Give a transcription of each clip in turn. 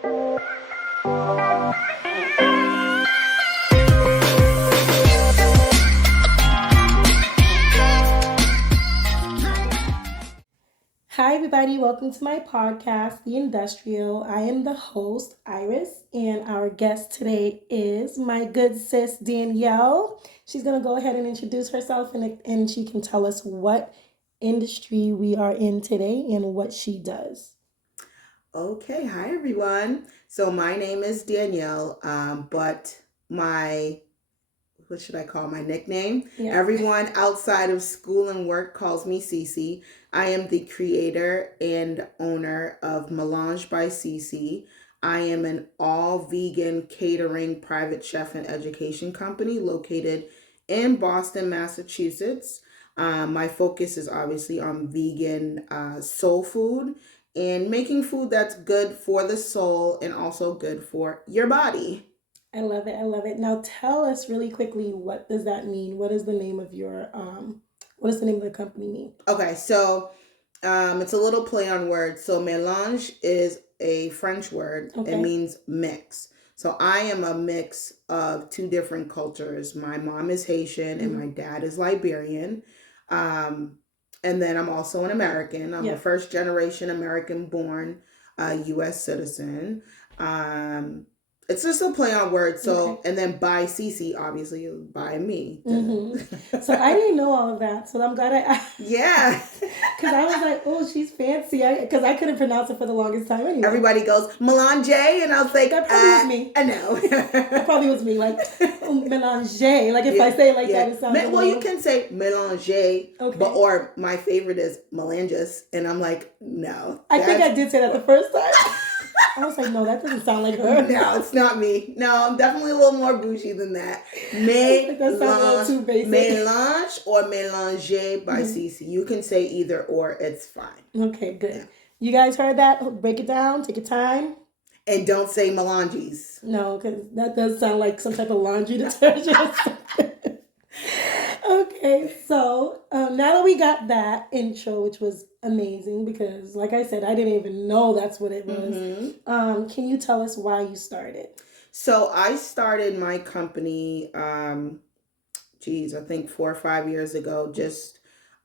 Hi, everybody. Welcome to my podcast, The Industrial. I am the host, Iris, and our guest today is my good sis, Danielle. She's going to go ahead and introduce herself, and she can tell us what industry we are in today and what she does. Okay, hi everyone. So my name is Danielle, but what should I call my nickname? Yeah. Everyone outside of school and work calls me CC. I am the creator and owner of MelangesbyCC. I am an all vegan catering private chef and education company located in Boston, Massachusetts. My focus is obviously on vegan soul food and making food that's good for the soul and also good for your body. I love it. I love it. Now tell us really quickly, what does that mean? What is the name of what does the name of the company mean? Okay, so it's a little play on words. So mélange is a French word. Okay. It means mix. So I am a mix of two different cultures. My mom is Haitian and my dad is Liberian. And then I'm also an American. I'm a first generation American born US citizen. It's just a play on words. So, and then by CC, obviously, is by me. Mm-hmm. So I didn't know all of that. So I'm glad I asked. Yeah. Because I was like, oh, she's fancy. Because I couldn't pronounce it for the longest time anyway. Everybody goes, Melange, and I was like, that probably was me. I know. That probably was me. Like, Melange. Like, if I say it like that, it sounds well, you can say Melange, okay. or my favorite is Melanges. And I'm like, no. I think I did say that the first time. I was like, no, that doesn't sound like her. No, it's not me. No, I'm definitely a little more bougie than that. That sounds a little too basic. Melange or Mélanges by CC. You can say either or. It's fine. Okay, good. Yeah. You guys heard that? Break it down. Take your time. And don't say Melanges. No, because that does sound like some type of laundry detergent or something. Okay, so now that we got that intro, which was amazing because, like I said, I didn't even know that's what it was. Mm-hmm. Can you tell us why you started? So I started my company, I think 4 or 5 years ago, just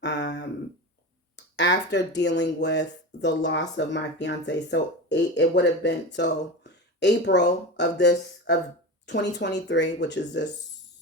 after dealing with the loss of my fiance. So it would have been April of 2023, which is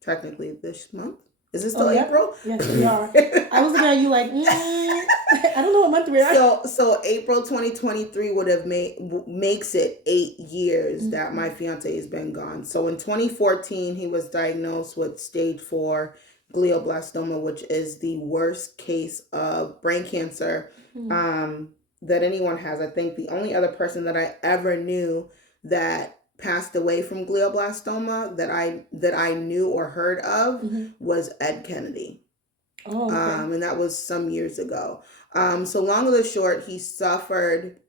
technically this month. Is this still April? Yes, we are. I was looking at you like, I don't know what month we are. So April 2023 would have makes it 8 years that my fiance has been gone. So in 2014, he was diagnosed with stage 4 glioblastoma, which is the worst case of brain cancer that anyone has. I think the only other person that I ever knew that passed away from glioblastoma that I knew or heard of was Ed Kennedy. Oh, okay. And that was some years ago. So long or short, he suffered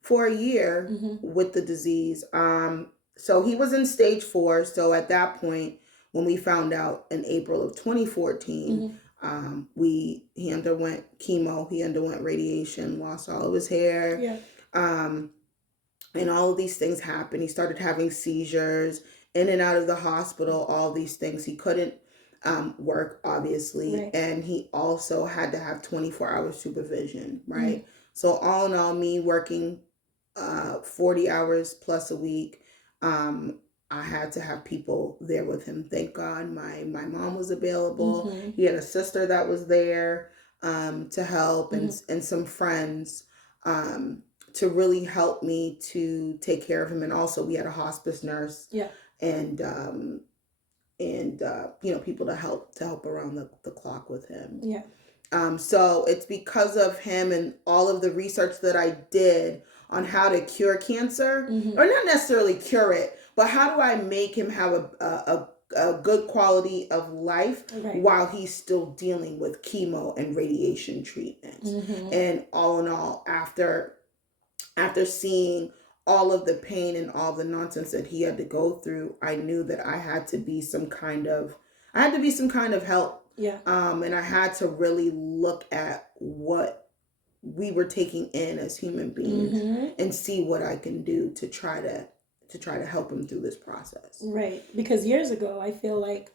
for a year with the disease. So he was in stage 4. So at that point, when we found out in April of 2014, he underwent chemo, he underwent radiation, lost all of his hair. Yeah. And all of these things happened. He started having seizures, in and out of the hospital, all these things. He couldn't work, obviously. Right. And he also had to have 24-hour supervision, right? So all in all, me working 40 hours plus a week, I had to have people there with him. Thank God my mom was available. He had a sister that was there to help and some friends to really help me to take care of him. And also we had a hospice nurse and people to help around the clock with him. Yeah. So it's because of him and all of the research that I did on how to cure cancer, or not necessarily cure it, but how do I make him have a good quality of life while he's still dealing with chemo and radiation treatments. And all in all, after seeing all of the pain and all the nonsense that he had to go through, I knew that I had to be some kind of help. Yeah. And I had to really look at what we were taking in as human beings, and see what I can do to try to help him through this process. Right. Because years ago, I feel like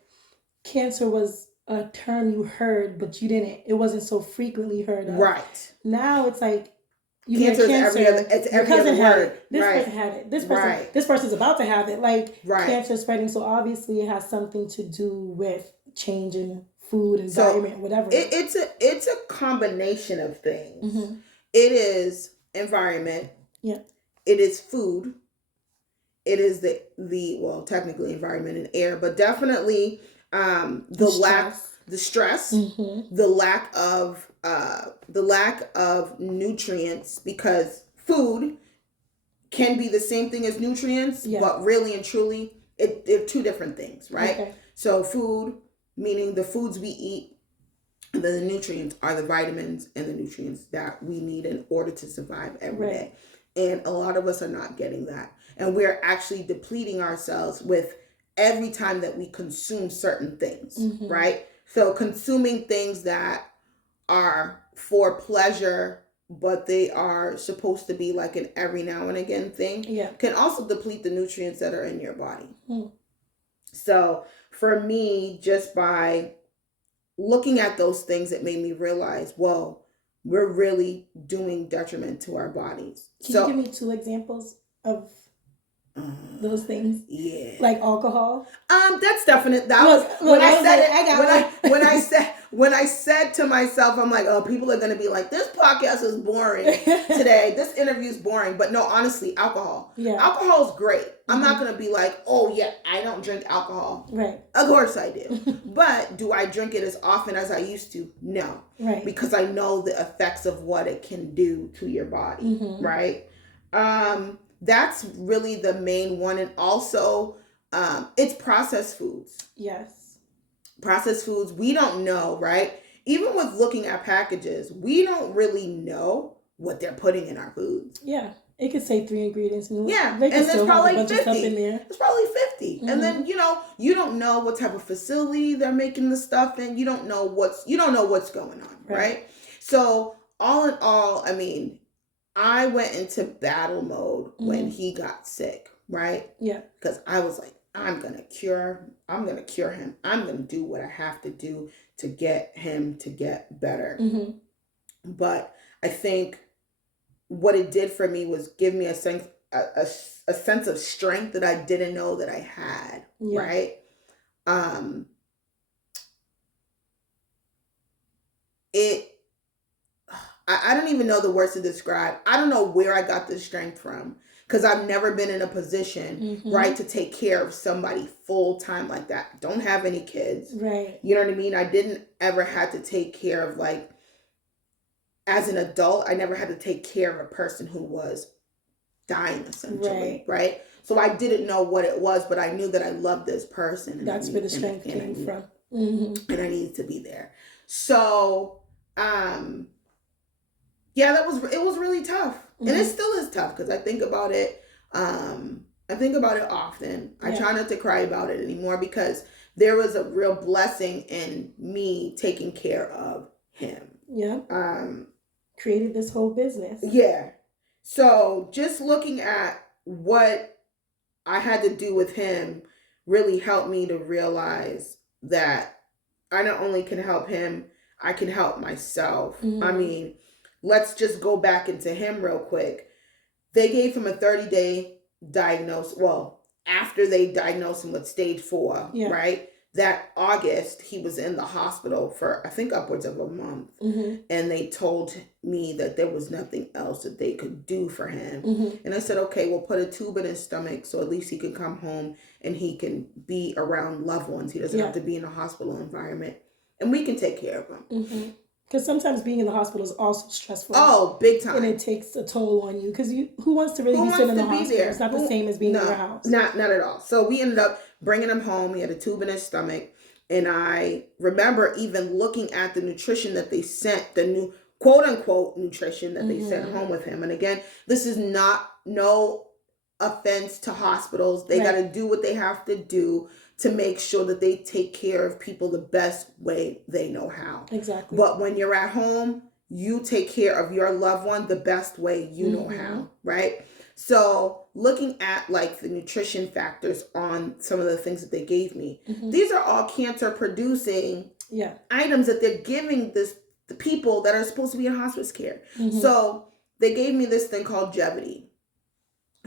cancer was a term you heard, but it wasn't so frequently heard of. Right. Now it's like, you cancer hear cancer, it's every other word. This person had it. This person's about to have it. Like, cancer spreading. So obviously it has something to do with change in food, environment, whatever. It's a combination of things. It is environment. Yeah. It is food. It is the well, technically environment and air, but definitely the stress, the lack of nutrients, because food can be the same thing as nutrients, but really and truly they're two different things, right? Okay. So food, meaning the foods we eat, and then the nutrients are the vitamins and the nutrients that we need in order to survive every day. And a lot of us are not getting that. And we're actually depleting ourselves with every time that we consume certain things, right? So consuming things that are for pleasure, but they are supposed to be like an every now and again thing, can also deplete the nutrients that are in your body. So for me, just by looking at those things, it made me realize, whoa, we're really doing detriment to our bodies. Can you give me 2 examples of those things? Yeah. Like alcohol? That's definite. When I said to myself, I'm like, oh, people are going to be like, this podcast is boring today. This interview is boring. But no, honestly, alcohol. Yeah. Alcohol is great. I'm not going to be like, oh, yeah, I don't drink alcohol. Right. Of course I do. But do I drink it as often as I used to? No. Right. Because I know the effects of what it can do to your body. Right. That's really the main one. And also, it's processed foods. Yes. Processed foods, we don't know, right? Even with looking at packages, we don't really know what they're putting in our foods. Yeah. It could say 3 ingredients. And there's probably 50. Stuff in there. There's probably 50. And then, you don't know what type of facility they're making the stuff in. You don't know what's going on, right? So all in all, I mean, I went into battle mode when he got sick, right? Yeah. Because I was like, I'm going to cure him. I'm going to do what I have to do to get him to get better. But I think what it did for me was give me a sense of strength that I didn't know that I had, right? I don't even know the words to describe. I don't know where I got this strength from, because I've never been in a position, right, to take care of somebody full time like that. Don't have any kids. Right. You know what I mean? I didn't ever have to take care of, like, as an adult, I never had to take care of a person who was dying, essentially. Right. So I didn't know what it was, but I knew that I loved this person. And that's where the strength came from. And I needed to be there. So, yeah, it was really tough. And it still is tough, because I think about it. I think about it often. I try not to cry about it anymore, because there was a real blessing in me taking care of him. Yeah. Created this whole business. Yeah. So just looking at what I had to do with him really helped me to realize that I not only can help him, I can help myself. I mean, let's just go back into him real quick. They gave him a 30-day diagnosis. Well, after they diagnosed him with stage 4, right? That August, he was in the hospital for, I think, upwards of a month. And they told me that there was nothing else that they could do for him. And I said, okay, we'll put a tube in his stomach so at least he can come home and he can be around loved ones. He doesn't have to be in a hospital environment. And we can take care of him. Because sometimes being in the hospital is also stressful. Oh, big time. And it takes a toll on you. Because who wants to really be sitting in the hospital? There? It's not the same as being in your house. Not at all. So we ended up bringing him home. He had a tube in his stomach. And I remember even looking at the nutrition that they sent, the new quote unquote nutrition that they sent home with him. And again, this is no offense to hospitals. They got to do what they have to do to make sure that they take care of people the best way they know how. Exactly. But when you're at home, you take care of your loved one the best way you know how, right? So looking at like the nutrition factors on some of the things that they gave me, these are all cancer producing items that they're giving the people that are supposed to be in hospice care. So they gave me this thing called Jevity.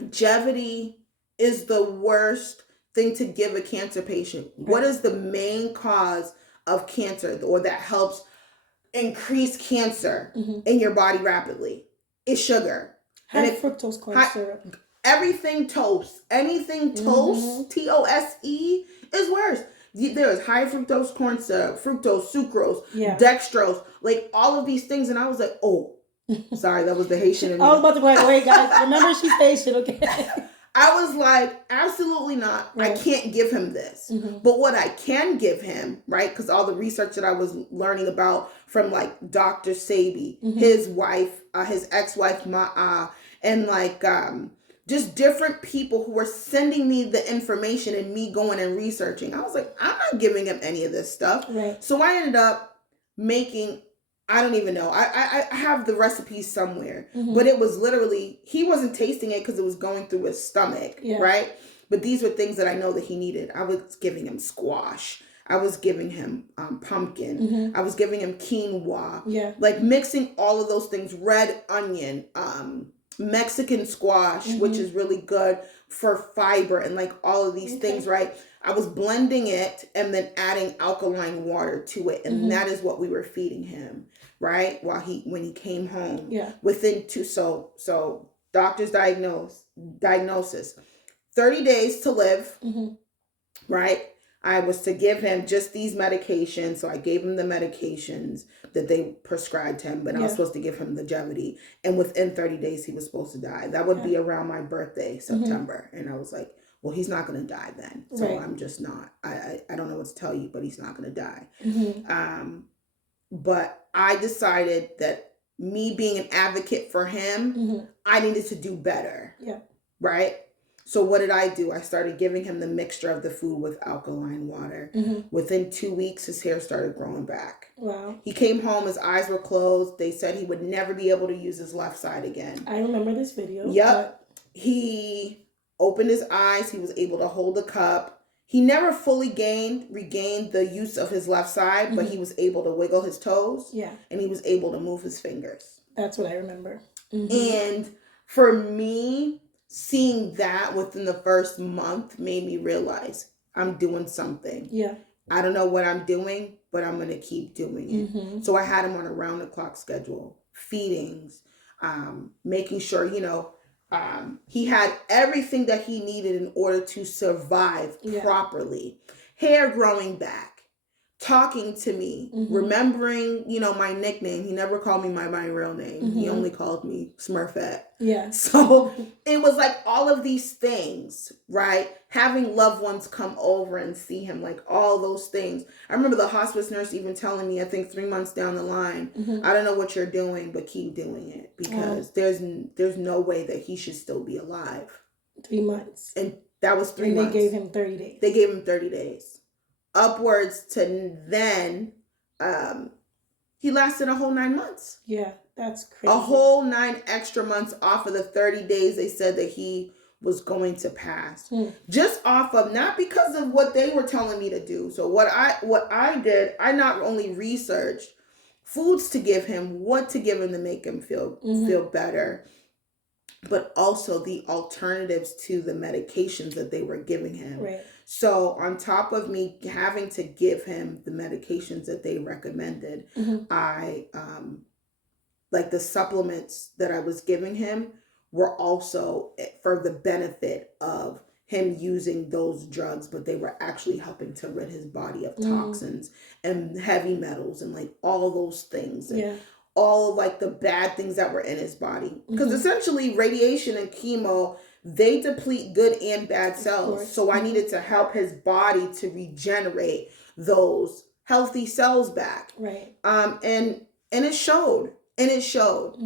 Jevity is the worst thing to give a cancer patient. What is the main cause of cancer, or that helps increase cancer in your body rapidly? It's sugar. High fructose corn syrup. Everything toast. Anything toast, TOSE, is worse. There is high fructose corn syrup, fructose, sucrose, dextrose, like all of these things. And I was like, oh, sorry, that was the Haitian in me. I was about to go, wait, guys, remember she's Haitian, okay? I was like, absolutely not. Right. I can't give him this. But what I can give him, right, because all the research that I was learning about from like Dr. Sabi, his wife, his ex-wife, Ma'a, and like just different people who were sending me the information and me going and researching. I was like, I'm not giving him any of this stuff. Right. So I ended up making, I don't even know. I have the recipe somewhere, but it was literally, he wasn't tasting it because it was going through his stomach, right? But these were things that I know that he needed. I was giving him squash. I was giving him pumpkin. I was giving him quinoa. Like mixing all of those things, red onion, Mexican squash, which is really good for fiber, and like all of these things, right? I was blending it and then adding alkaline water to it. And that is what we were feeding him, right? When he came home. Within so doctor's diagnosis, 30 days to live, right? I was to give him just these medications. So I gave him the medications that they prescribed him, but I was supposed to give him the Jevity. And within 30 days, he was supposed to die. That would be around my birthday, September. And I was like, well, he's not going to die then. So I'm just not. I don't know what to tell you, but he's not going to die. But I decided that me being an advocate for him, I needed to do better. Right? So what did I do? I started giving him the mixture of the food with alkaline water. Within 2 weeks, his hair started growing back. Wow. He came home, his eyes were closed. They said he would never be able to use his left side again. I remember this video. Yep. He opened his eyes. He was able to hold a cup. He never fully regained the use of his left side, but he was able to wiggle his toes. And he was able to move his fingers. That's what I remember. And for me, seeing that within the first month made me realize I'm doing something. I don't know what I'm doing, but I'm going to keep doing it. So I had him on a round-the-clock schedule, feedings, making sure, he had everything that he needed in order to survive properly. Hair growing back, talking to me, remembering, my nickname. He never called me my real name. He only called me Smurfette. So it was like all of these things, right? Having loved ones come over and see him, like all those things. I remember the hospice nurse even telling me, I think 3 months down the line, I don't know what you're doing, but keep doing it, because there's no way that he should still be alive. 3 months. And that was 3 months. They gave him 30 days. They gave him 30 days. Upwards to then, he lasted a whole 9 months. Yeah, that's crazy. A whole 9 extra months off of the 30 days they said that he was going to pass. Just off of, not because of what they were telling me to do. So what I did, I not only researched foods to give him, what to give him to make him feel better, but also the alternatives to the medications that they were giving him. Right. So on top of me having to give him the medications that they recommended, I, like the supplements that I was giving him were also for the benefit of him using those drugs, but they were actually helping to rid his body of toxins and heavy metals and like all those things. And all of like the bad things that were in his body. Because essentially radiation and chemo, they deplete good and bad cells. So I needed to help his body to regenerate those healthy cells back. Right. And it showed. And it showed.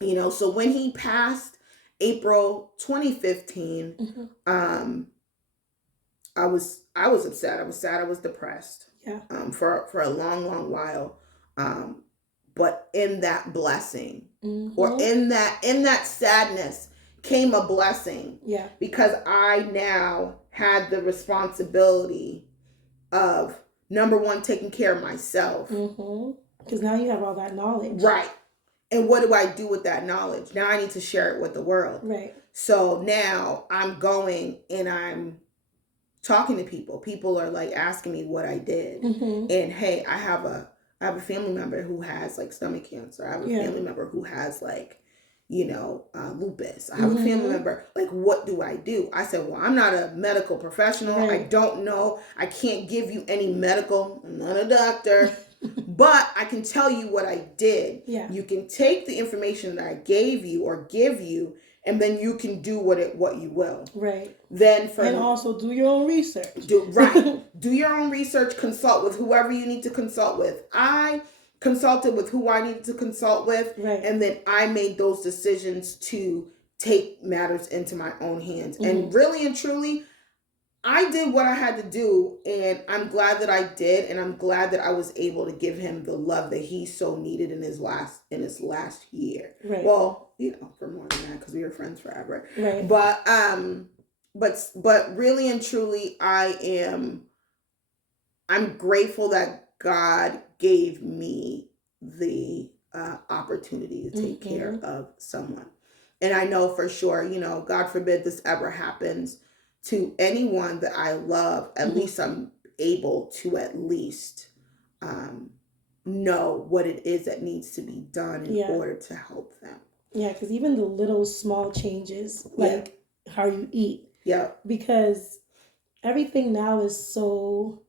So when he passed April 2015, I was upset. I was sad. I was depressed. For a long, long while. but in that blessing, or in that sadness came a blessing. Yeah. Because I now had the responsibility of, number one, taking care of myself. Because now you have all that knowledge. Right. And what do I do with that knowledge? Now I need to share it with the world. Right. So now I'm going and I'm talking to people. People are like asking me what I did. And hey, I have a family member who has like stomach cancer. I have a family member who has like, lupus. I have a family member, like, what do I do? I said, well, I'm not a medical professional. Right. I don't know. I can't give you any medical. I'm not a doctor. But I can tell you what I did. Yeah. You can take the information that I gave you or give you, and then you can do what you will. Right. And also do your own research. Do your own research. Consult with whoever you need to consult with. I consulted with who I needed to consult with, right. And then I made those decisions to take matters into my own hands. And really and truly, I did what I had to do, and I'm glad that I did, and I'm glad that I was able to give him the love that he so needed in his last year. Right. Well, for more than that, because we were friends forever. Right. But really and truly, I'm grateful that God gave me the opportunity to take care of someone. And I know for sure, God forbid this ever happens to anyone that I love, at least I'm able to at least know what it is that needs to be done in order to help them. Yeah, because even the little small changes, like how you eat. Yeah. Because everything now is so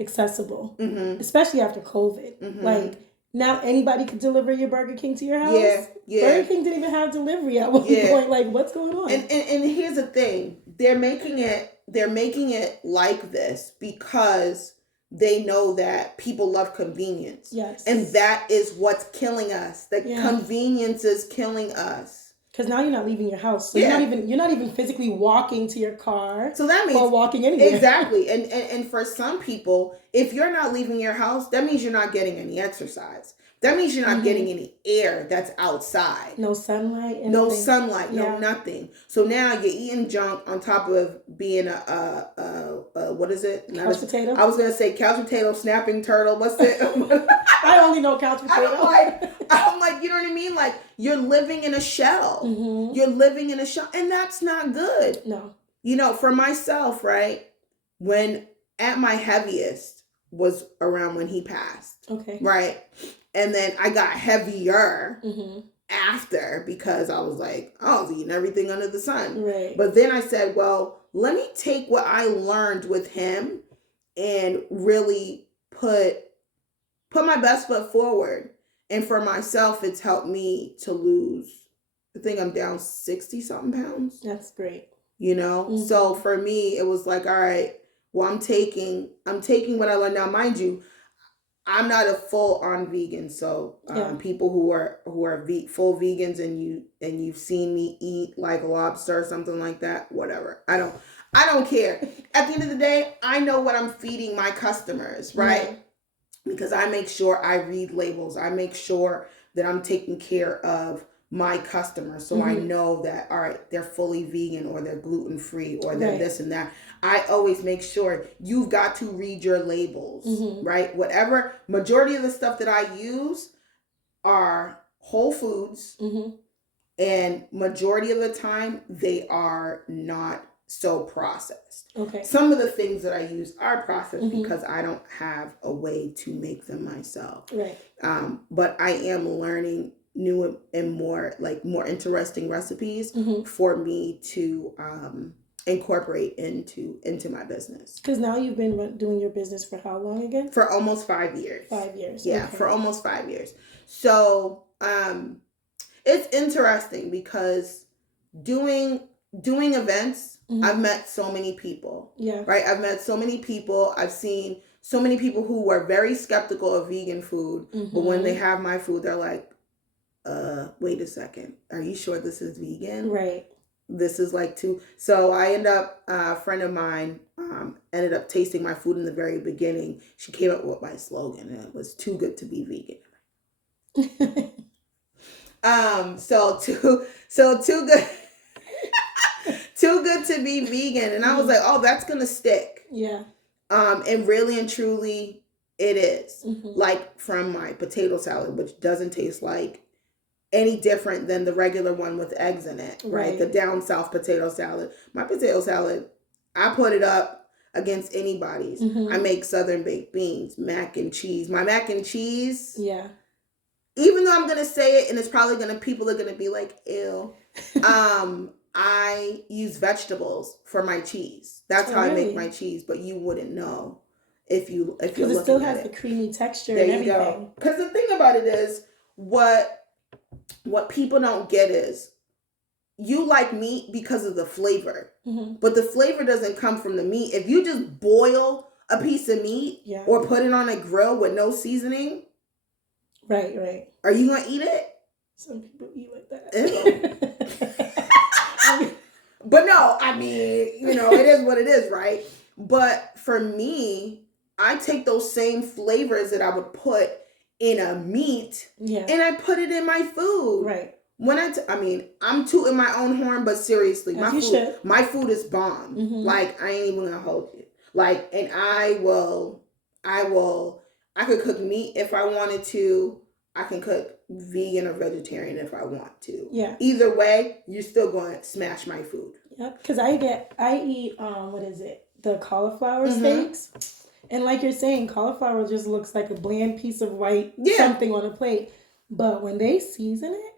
accessible, especially after COVID. Like, now anybody could deliver your Burger King to your house. Yeah. Burger King didn't even have delivery at one point. Like, what's going on? And here's the thing: they're making it like this because they know that people love convenience. Yes. And that is what's killing us. The convenience is killing us. Because now you're not leaving your house, so you're not even physically walking to your car. So that means or walking anywhere. Exactly. And for some people, if you're not leaving your house, that means you're not getting any exercise. That means you're not getting any air that's outside. No sunlight. Anything. No sunlight. No nothing. So now you're eating junk on top of being what is it? Couch potato. I was gonna say couch potato, snapping turtle. What's it? I only know couch potato. I'm like, you know what I mean? Like, you're living in a shell. You're living in a shell, and that's not good. No. For myself, right? When at my heaviest was around when he passed. Okay. Right. And then I got heavier after because I was like, I was eating everything under the sun. Right. But then I said, well, let me take what I learned with him and really put my best foot forward. And for myself, it's helped me to lose, I think I'm down 60 something pounds. That's great. So for me, it was like, all right, well, I'm taking what I learned. Now, mind you, I'm not a full on vegan. So people who are full vegans and you've seen me eat like lobster or something like that, whatever. I don't care. At the end of the day, I know what I'm feeding my customers, right? Yeah. Because I make sure I read labels. I make sure that I'm taking care of my customers. So I know that, all right, they're fully vegan or they're gluten-free or they're this and that. I always make sure you've got to read your labels, right? Whatever, majority of the stuff that I use are whole foods. And majority of the time, they are not so processed. Okay. Some of the things that I use are processed because I don't have a way to make them myself. Right. But I am learning new and more interesting recipes for me to incorporate into my business. Because now you've been doing your business for how long again? For almost 5 years. 5 years. Yeah, okay. For almost 5 years. So it's interesting because doing events, I've met so many people. Yeah. Right? I've met so many people. I've seen so many people who were very skeptical of vegan food, but when they have my food, they're like, wait a second. Are you sure this is vegan? Right. This is like too. So I a friend of mine ended up tasting my food in the very beginning. She came up with my slogan, and it was too good to be vegan. So too good. Too good to be vegan. And I was like, oh, that's gonna stick. Yeah. And really and truly it is. Like from my potato salad, which doesn't taste like any different than the regular one with eggs in it, right? The down south potato salad. My potato salad, I put it up against anybody's. I make southern baked beans, mac and cheese. My mac and cheese, yeah, even though I'm gonna say it and it's probably gonna, people are gonna be like, ew. I use vegetables for my cheese. That's how I make my cheese, but you wouldn't know if you're looking at it. Because it still has the creamy texture there and everything. There you go. Because the thing about it is, what people don't get is, you like meat because of the flavor, but the flavor doesn't come from the meat. If you just boil a piece of meat or put it on a grill with no seasoning, right, are you gonna eat it? Some people eat like that. But no, I mean, it is what it is, right? But for me, I take those same flavors that I would put in a meat, and I put it in my food. Right. When I mean, I'm tooting my own horn, but seriously, my food is bomb. Like, I ain't even gonna hold you. Like, and I could cook meat if I wanted to. I can cook vegan or vegetarian if I want to. Yeah. Either way, you're still going to smash my food. Yep. Because I eat the cauliflower steaks, and like you're saying, cauliflower just looks like a bland piece of white something on a plate. But when they season it,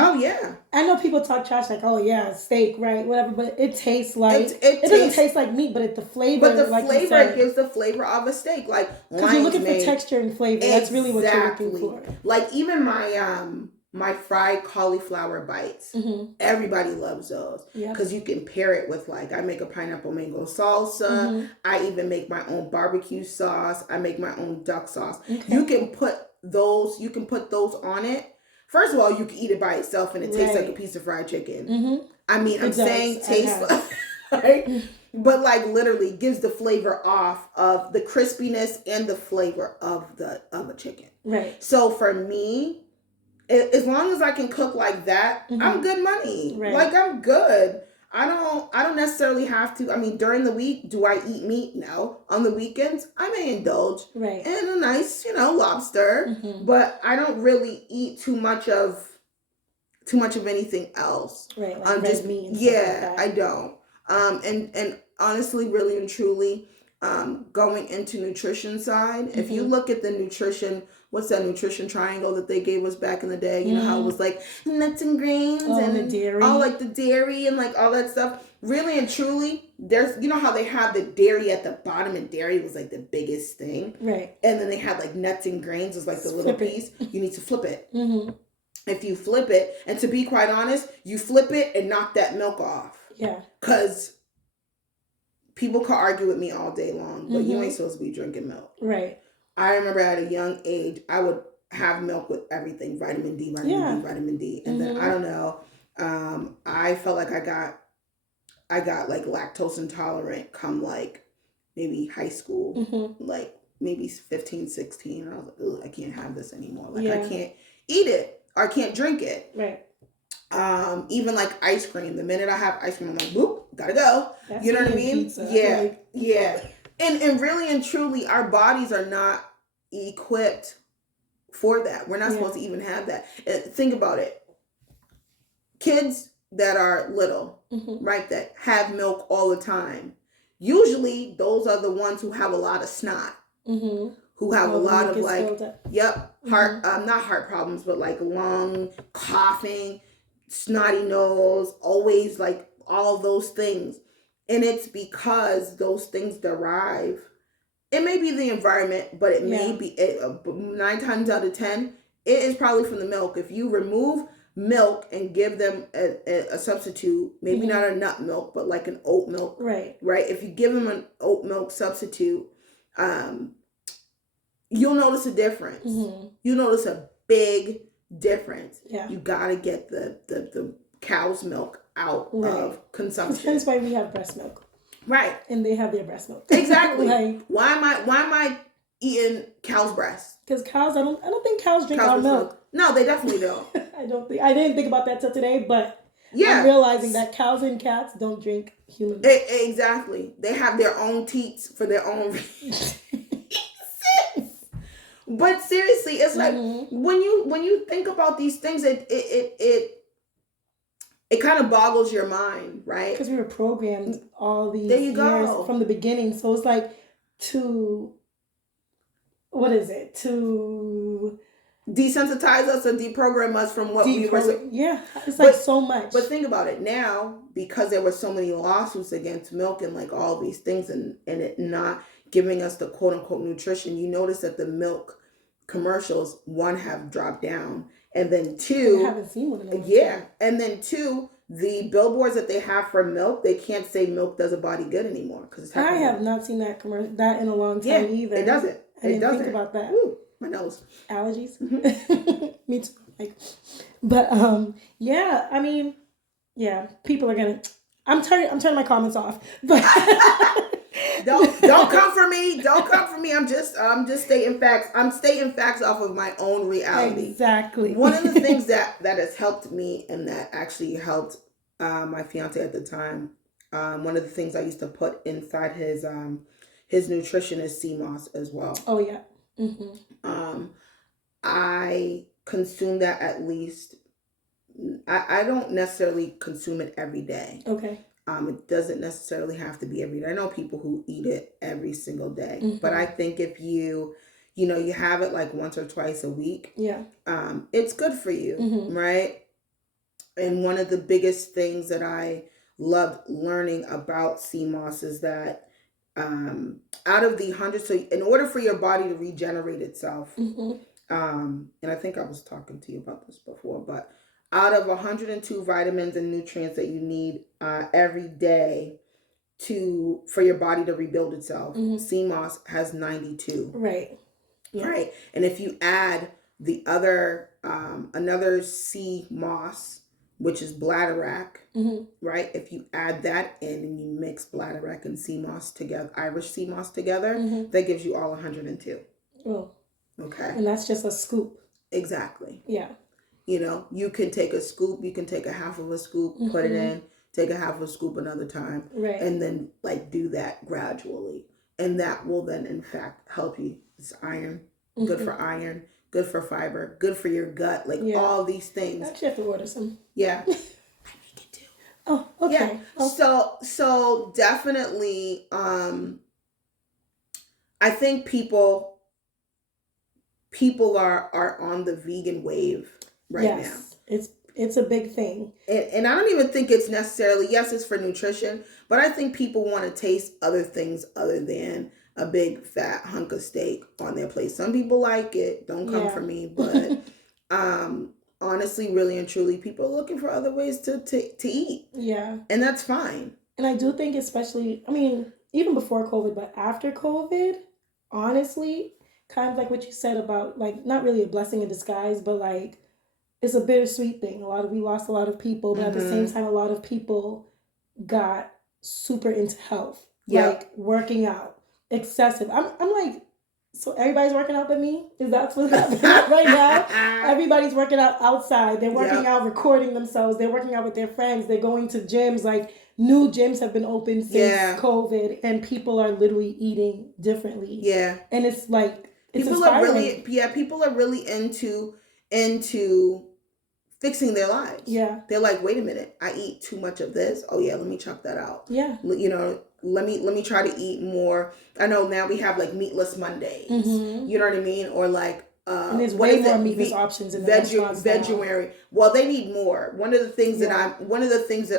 oh yeah, I know people talk trash like, oh yeah, steak, right, whatever, but it tastes like it doesn't taste like meat, but the flavor. But the flavor gives the flavor of a steak, like because you're looking for texture and flavor. That's really what you're looking for. Like even my fried cauliflower bites, everybody loves those because you can pair it with, like, I make a pineapple mango salsa. I even make my own barbecue sauce. I make my own duck sauce. Okay. You can put those on it. First of all, you can eat it by itself and it tastes like a piece of fried chicken. I mean, I'm saying taste like, but like literally gives the flavor off of the crispiness and the flavor of a chicken. Right. So for me, as long as I can cook like that, I'm good money. Right. Like, I'm good. I don't necessarily have to. I mean, during the week, do I eat meat? No. On the weekends, I may indulge in a nice, lobster, but I don't really eat too much of anything else. Right. Like just meat. And stuff like that. I don't. And honestly, really and truly, going into nutrition side, if you look at the nutrition, what's that nutrition triangle that they gave us back in the day? You know how it was like nuts and grains and the dairy. All like the dairy and like all that stuff. Really and truly, there's, how they have the dairy at the bottom, and dairy was like the biggest thing. Right. And then they had like nuts and grains was like the little piece. You need to flip it. If you flip it, and to be quite honest, you flip it and knock that milk off. Yeah. Because people could argue with me all day long, but you ain't supposed to be drinking milk. Right. I remember at a young age, I would have milk with everything, vitamin D. And then, I don't know, I felt like I got like lactose intolerant come like maybe high school, like maybe 15, 16. And I was like, ugh, I can't have this anymore. Like, I can't eat it or I can't drink it. Right. Even like ice cream. The minute I have ice cream, I'm like, whoop, gotta go. That's, you know what I mean? Pizza. Yeah. Like... Yeah. And really and truly, our bodies are not equipped for that. We're not supposed to even have that. Think about it. Kids that are little, right, that have milk all the time, usually those are the ones who have a lot of snot, who have a lot of like, not heart problems, but like lung, coughing, snotty nose, always like all those things. And it's because those things derive, it may be the environment, but it may be, 9 times out of 10, it is probably from the milk. If you remove milk and give them a substitute, maybe not a nut milk, but like an oat milk. Right. If you give them an oat milk substitute, you'll notice a difference. You'll notice a big difference. Yeah. You gotta get the cow's milk out of consumption. That's why we have breast milk. Right. And they have their breast milk. Exactly. Like, why am I eating cow's breast? Because cows, I don't think cows drink our milk. No, they definitely don't. I didn't think about that till today, but Yeah. I'm realizing that cows and cats don't drink human milk. Exactly. They have their own teats for their own reasons. But seriously, it's like when you think about these things, it kind of boggles your mind, right? Because we were programmed all these There you years go. from the beginning. So it's like to desensitize us or deprogram us from what we were. Yeah, it's like so much. But think about it now, because there were so many lawsuits against milk and like all these things, and it not giving us the quote unquote nutrition. You notice that the milk commercials, one, have dropped down, and then two, I haven't seen one of them. Yeah, and then two, the billboards that they have for milk, they can't say milk does a body good anymore because I have not seen that commercial in a long time either. It doesn't. I didn't think about that. Ooh, my nose. Allergies. Me too. But yeah, I mean, yeah, people are gonna. I'm turning my comments off. But don't come for me. Don't come for me. I'm just stating facts. I'm stating facts off of my own reality. Exactly. One of the things that has helped me, and that actually helped my fiance at the time. One of the things I used to put inside his nutrition is sea moss as well. Oh yeah. I consume that at least. I don't necessarily consume it every day. Okay. It doesn't necessarily have to be every day. I know people who eat it every single day, but I think if you have it like once or twice a week, it's good for you, right? And one of the biggest things that I loved learning about sea moss is that out of the 100, so in order for your body to regenerate itself, and I think I was talking to you about this before, but out of 102 vitamins and nutrients that you need every day for your body to rebuild itself, sea moss has 92. Right. Yeah. Right. And if you add the other another sea moss, which is bladderwrack, right? If you add that in and you mix bladderwrack and sea moss together, Irish sea moss together, that gives you all 102. Oh. Okay. And that's just a scoop. Exactly. Yeah. You can take a scoop, you can take a half of a scoop, put it in, take a half of a scoop another time, right, and then like do that gradually. And that will then in fact help you. It's iron, good for iron, good for fiber, good for your gut, like all these things. Actually, I have to order some. Yeah. I make it too. Oh, okay. Yeah. Oh. So definitely, I think people are on the vegan wave right now. It's a big thing. And I don't even think it's necessarily, yes, it's for nutrition, but I think people want to taste other things other than a big fat hunk of steak on their plate. Some people like it. Don't come for me. But honestly, really and truly, people are looking for other ways to eat. Yeah. And that's fine. And I do think especially, I mean, even before COVID, but after COVID, honestly, kind of like what you said about like not really a blessing in disguise, but like it's a bittersweet thing. We lost a lot of people, but at the same time, a lot of people got super into health, like working out, excessive. I'm like, so everybody's working out but me? Is that what's happening right now? Everybody's working out outside. They're working out, recording themselves. They're working out with their friends. They're going to gyms. Like new gyms have been open since COVID, and people are literally eating differently. Yeah, and it's like people are really into fixing their lives. Yeah, they're like, wait a minute, I eat too much of this. Oh yeah, let me chuck that out. Yeah, let me try to eat more. I know now we have like meatless Mondays. You know what I mean? Or like and there's way more meatless options in the restaurants now. Vegetarian. Well, they need more. One of the things that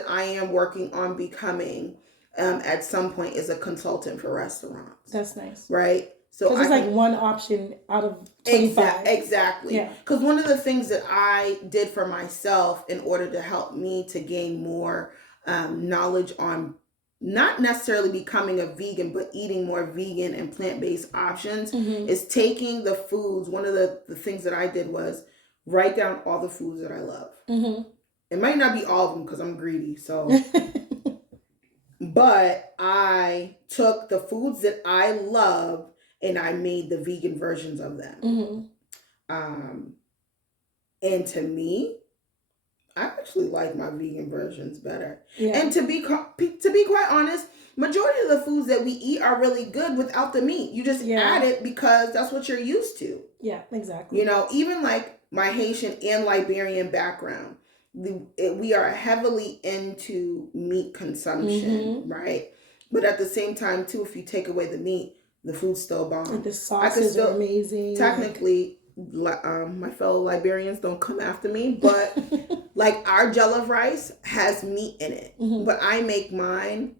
I am working on becoming at some point is a consultant for restaurants. That's nice. Right? So because it's like one option out of 25. Exactly. Yeah. Because one of the things that I did for myself in order to help me to gain more knowledge on not necessarily becoming a vegan, but eating more vegan and plant-based options is taking the foods. One of the things that I did was write down all the foods that I love. It might not be all of them because I'm greedy. So, but I took the foods that I love and I made the vegan versions of them. And to me, I actually like my vegan versions better. Yeah. And to be quite honest, majority of the foods that we eat are really good without the meat. You just add it because that's what you're used to. Yeah, exactly. You know, even like my Haitian and Liberian background, we are heavily into meat consumption, right? But at the same time, too, if you take away the meat, the food's still bomb. Like the sauces are amazing. Technically, my fellow Liberians don't come after me, but like our jollof rice has meat in it. But I make mine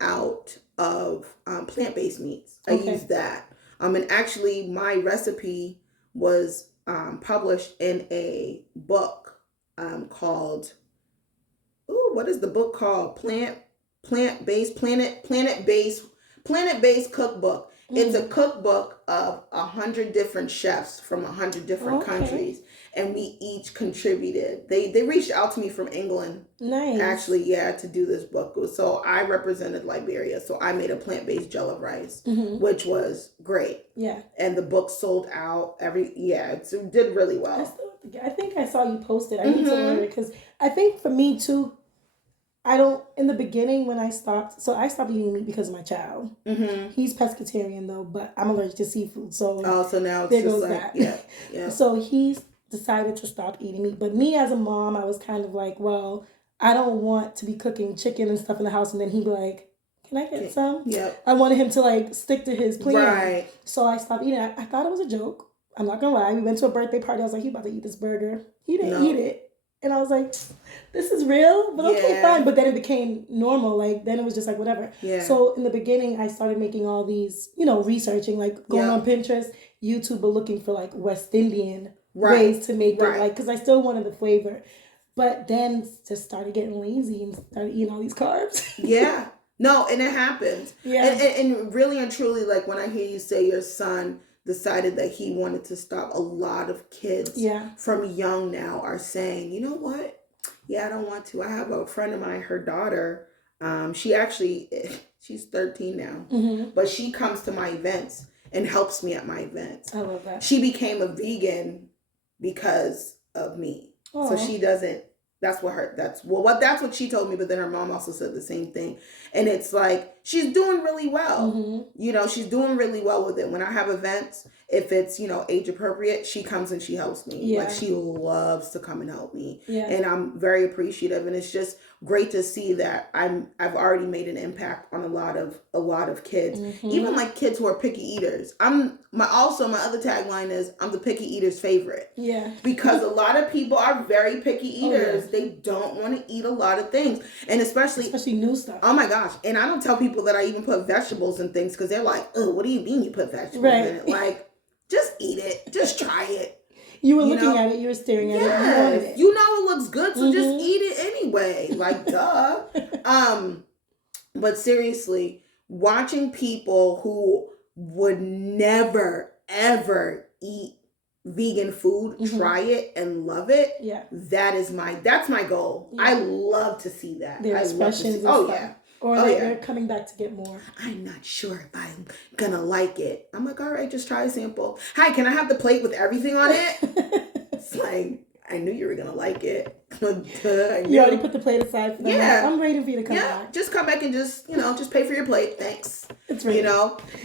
out of plant-based meats. I use that. And actually, my recipe was published in a book called, what is the book called? Planet-based cookbook. It's a cookbook of 100 different chefs from 100 different countries, and we each contributed. They reached out to me from England, actually, to do this book. So I represented Liberia, so I made a plant-based jollof rice, which was great. Yeah, and the book sold out. It did really well. I think I saw you post it. I need to learn it because I think for me too. In the beginning when I stopped eating meat because of my child. He's pescatarian though, but I'm allergic to seafood. So now it's just like, that. Yeah. So he's decided to stop eating meat. But me as a mom, I was kind of like, well, I don't want to be cooking chicken and stuff in the house. And then he'd be like, can I get some? Yeah. I wanted him to like stick to his plan. Right. So I stopped eating. I thought it was a joke. I'm not going to lie. We went to a birthday party. I was like, he about to eat this burger. He didn't eat it. And I was like, this is real, but okay, fine. But then it became normal. Like, then it was just like, whatever. Yeah. So in the beginning, I started making all these, researching, like going on Pinterest, YouTube, but looking for like West Indian ways to make it, like, because I still wanted the flavor. But then just started getting lazy and started eating all these carbs. Yeah. No, and it happens. Yeah. And really and truly, like when I hear you say your son decided that he wanted to stop, a lot of kids from young now are saying, you know what? Yeah, I don't want to. I have a friend of mine, her daughter, she's 13 now, but she comes to my events and helps me at my events. I love that. She became a vegan because of me. Aww. So she doesn't, that's what she told me, but then her mom also said the same thing. And it's like, she's doing really well. She's doing really well with it. When I have events, if it's, age appropriate, she comes and she helps me. Yeah. Like she loves to come and help me. Yeah. And I'm very appreciative. And it's just great to see that I've already made an impact on a lot of kids. Even like kids who are picky eaters. My other tagline is I'm the picky eater's favorite. Yeah. Because a lot of people are very picky eaters. Oh, yeah. They don't want to eat a lot of things. And especially new stuff. Oh my gosh. And I don't tell people that I even put vegetables in things because they're like, oh, what do you mean you put vegetables in it? Like, just eat it. Just try it. You were looking at it. You were staring at it. You wanted it. You know it looks good, so just eat it anyway. Like, duh. But seriously, watching people who would never, ever eat vegan food, try it and love it. Yeah. That's my goal. Yeah. I love to see that. Their expressions. Oh, yeah. Or they're coming back to get more. I'm not sure if I'm gonna like it. I'm like, all right, just try a sample. Hi, can I have the plate with everything on it? It's like, I knew you were gonna like it. You already put the plate aside for them. Yeah. I'm waiting for you to come back. Just come back and just pay for your plate. Thanks. It's really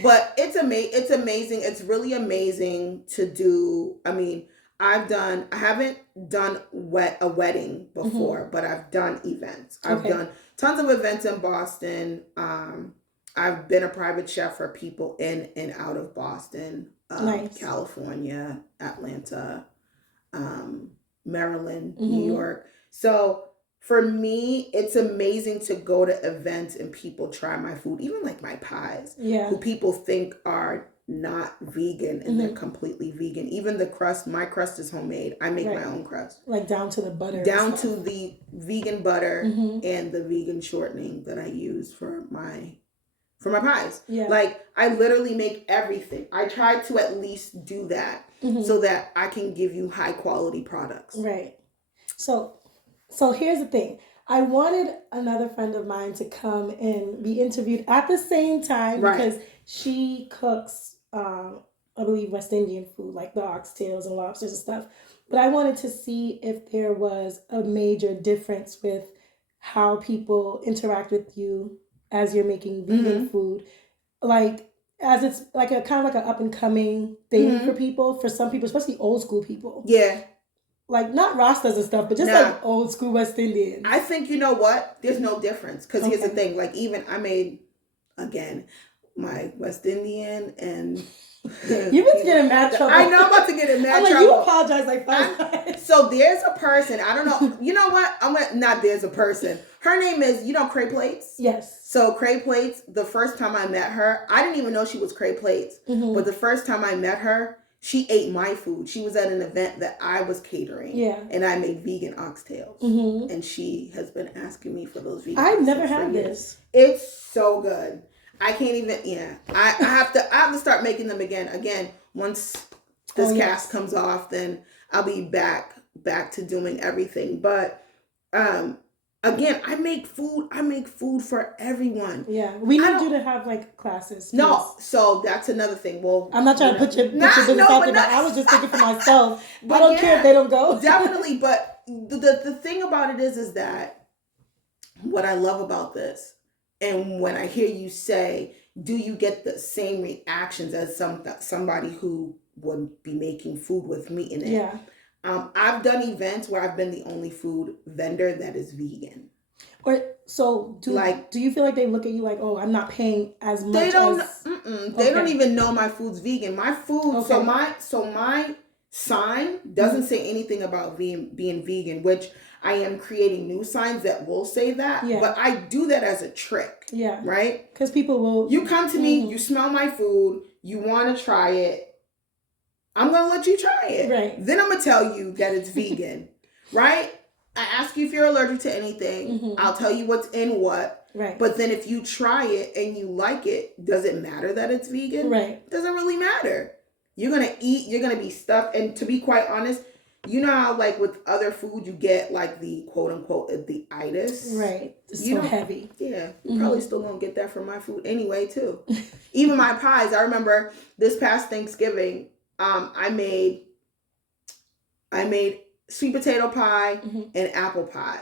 But it's amazing. It's really amazing to do. I mean, I haven't done a wedding before, but I've done events. I've done tons of events in Boston. I've been a private chef for people in and out of Boston, nice. California, Atlanta, Maryland, New York. So for me, it's amazing to go to events and people try my food, even like my pies, who people think are not vegan and they're completely vegan. Even the crust, my crust is homemade. I make my own crust. Like down to the butter. Down to the vegan butter and the vegan shortening that I use for my pies. Yeah. Like I literally make everything. I try to at least do that so that I can give you high quality products. Right. So here's the thing. I wanted another friend of mine to come and be interviewed at the same time because she cooks I believe, West Indian food, like the oxtails and lobsters and stuff. But I wanted to see if there was a major difference with how people interact with you as you're making vegan food. Like, as it's like a kind of like an up and coming thing for people, for some people, especially old school people. Yeah. Like, not Rastas and stuff, but just like old school West Indians. I think, you know what? There's no difference. Because here's the thing. Like, even I made, again, my West Indian and... You about to get in mad trouble. I know I'm about to get in mad trouble. You apologize like 5 times. So there's a person, I don't know. You know what? Not there's a person. Her name is, you know, Cray Plates? Yes. So Cray Plates, the first time I met her, I didn't even know she was Cray Plates. But the first time I met her, she ate my food. She was at an event that I was catering. Yeah. And I made vegan oxtails. And she has been asking me for those vegan I've never had this. It's so good. I can't even, I have to start making them again. Again, once this cast comes off, then I'll be back to doing everything. But again, I make food for everyone. Yeah. We need you to have like classes. Please. No, so that's another thing. Well, I'm not trying to put your business out there, but I was just thinking for myself. I don't care if they don't go. Definitely, but the thing about it is that what I love about this, and when I hear you say, do you get the same reactions as somebody who would be making food with meat in it? Yeah. I've done events where I've been the only food vendor that is vegan. Or so do you feel like they look at you like, oh, I'm not paying as much? They don't even know my food's vegan. My food, so my sign doesn't say anything about being vegan, which I am creating new signs that will say that, but I do that as a trick. Yeah. Right? Because people will... You come to me, you smell my food, you want to try it, I'm going to let you try it. Right. Then I'm going to tell you that it's vegan. Right? I ask you if you're allergic to anything. I'll tell you what's in what. Right. But then if you try it and you like it, does it matter that it's vegan? Right. Doesn't really matter. You're going to eat, you're going to be stuffed. And to be quite honest, you know how, like, with other food, you get, like, the quote-unquote, the itis? Right. It's so heavy. Yeah. You probably still don't get that from my food anyway, too. Even my pies. I remember this past Thanksgiving, I made sweet potato pie and apple pie.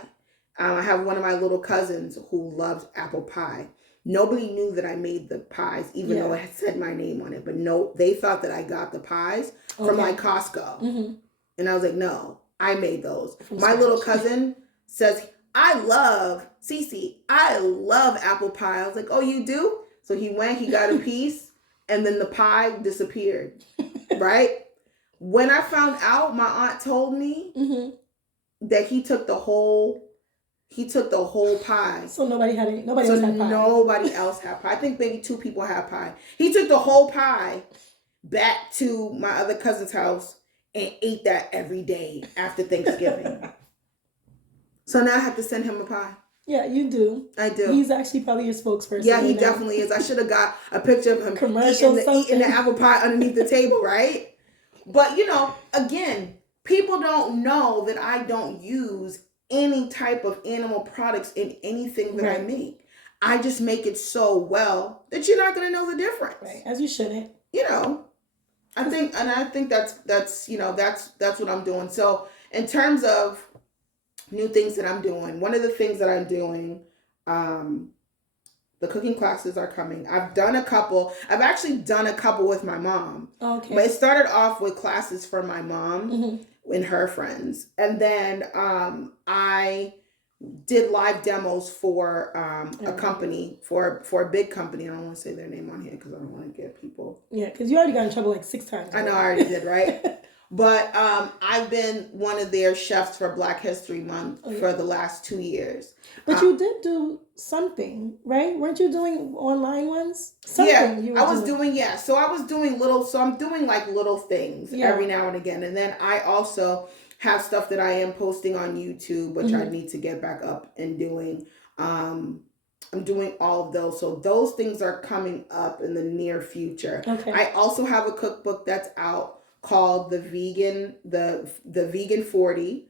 I have one of my little cousins who loves apple pie. Nobody knew that I made the pies, even though it had said my name on it. But no, they thought that I got the pies from, like, Costco. And I was like, no, I made those. My little cousin says, I love apple pie. I was like, oh, you do? So he went, he got a piece, and then the pie disappeared, right? When I found out, my aunt told me that he took the whole pie. So nobody else had pie. Nobody else had pie. I think maybe 2 people had pie. He took the whole pie back to my other cousin's house and ate that every day after Thanksgiving. So now I have to send him a pie. Yeah, you do. I do. He's actually probably your spokesperson. Yeah, he definitely is. I should have got a picture of him eating the apple pie underneath the table, right? But, you know, again, people don't know that I don't use any type of animal products in anything that I make. I just make it so well that you're not going to know the difference. Right, as you shouldn't. You know. I think that's you know, that's what I'm doing. So in terms of new things that I'm doing, one of the things that I'm doing, the cooking classes are coming. I've actually done a couple with my mom. Okay. But it started off with classes for my mom and her friends. And then I did live demos for a company, for a big company. I don't want to say their name on here because I don't want to get people. Yeah, because you already got in trouble like 6 times. I know, I already did, right? But I've been one of their chefs for Black History Month for the last 2 years. But you did do something, right? Weren't you doing online ones? Something I was doing. So I was doing I'm doing like little things every now and again. And then I also have stuff that I am posting on YouTube, which I need to get back up and doing. I'm doing all of those. So those things are coming up in the near future. Okay. I also have a cookbook that's out called the Vegan 40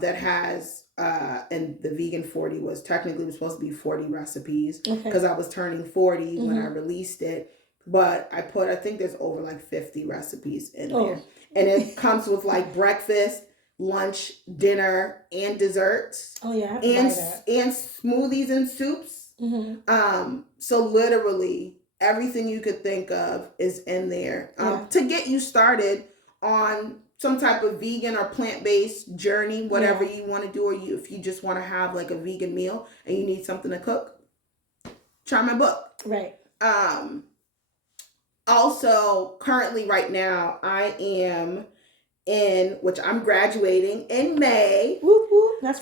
that has and the Vegan 40 was supposed to be 40 recipes because I was turning 40 when I released it. but I think there's over like 50 recipes in there. And it comes with like breakfast, lunch, dinner, and desserts. Oh yeah, I have to buy that. And smoothies and soups. So literally everything you could think of is in there to get you started on some type of vegan or plant-based journey, whatever you want to do, or if you just want to have like a vegan meal and you need something to cook, try my book. Right. Also, currently right now, I am I'm graduating in May. Whoop, whoop. That's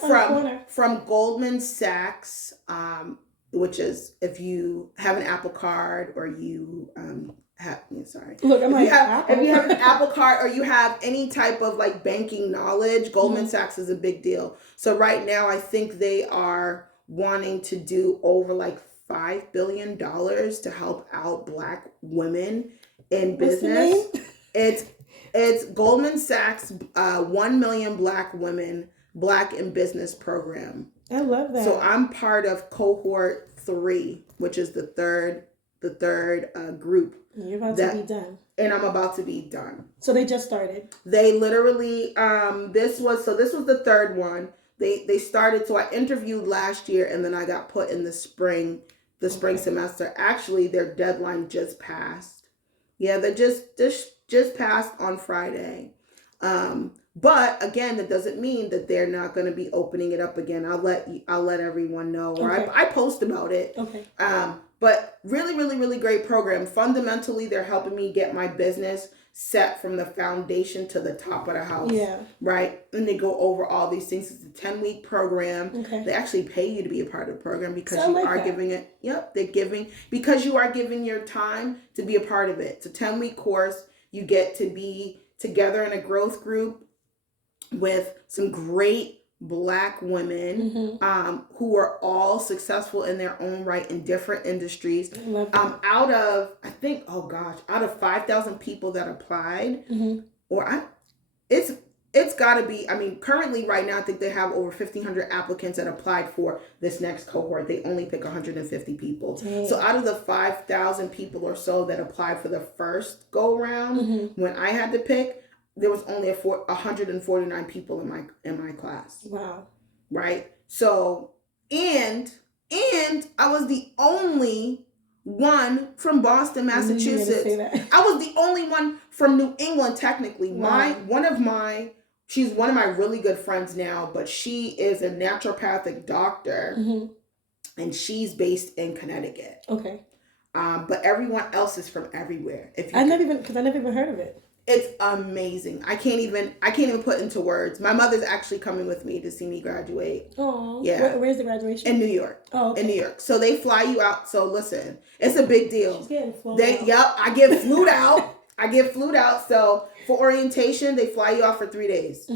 from Goldman Sachs, which is if you have an Apple card or you Look, I'm if you have an Apple card or you have any type of like banking knowledge, Goldman Sachs is a big deal. So right now, I think they are wanting to do over like $5 billion to help out Black women in business. What's the name? It's Goldman Sachs 1 million Black women Black in business program. I love that. So I'm part of cohort 3, which is the third group. You're about to be done. And I'm about to be done. So they just started. They literally this was the third one. They started, so I interviewed last year and then I got put in the spring semester. Actually, their deadline just passed. Yeah, they just passed on Friday. But again, that doesn't mean that they're not going to be opening it up again. I'll let everyone know, or I post about it. Okay. But really, really, really great program. Fundamentally, they're helping me get my business set from the foundation to the top of the house. Yeah. Right? And they go over all these things. It's a 10-week program. Okay. They actually pay you to be a part of the program because giving it. Yep, because you are giving your time to be a part of it. It's a 10-week course. You get to be together in a growth group with some great Black women who are all successful in their own right in different industries. Out of 5,000 people that applied, it's got to be, currently right now I think they have over 1,500 applicants that applied for this next cohort. They only pick 150 people. Dang. So out of the 5,000 people or so that applied for the first go around, when I had to pick, there was only 149 people in my class. Wow. Right? So, and I was the only one from Boston, Massachusetts. I was the only one from New England, technically. Wow. She's one of my really good friends now, but she is a naturopathic doctor, and she's based in Connecticut. Okay. But everyone else is from everywhere. I never even heard of it. It's amazing. I can't even put into words. My mother's actually coming with me to see me graduate. Oh, yeah. Where's the graduation? In New York. Oh, okay. In New York. So they fly you out. So listen, it's a big deal. She's getting flown out. Yep, I get flued out. So for orientation, they fly you out for 3 days.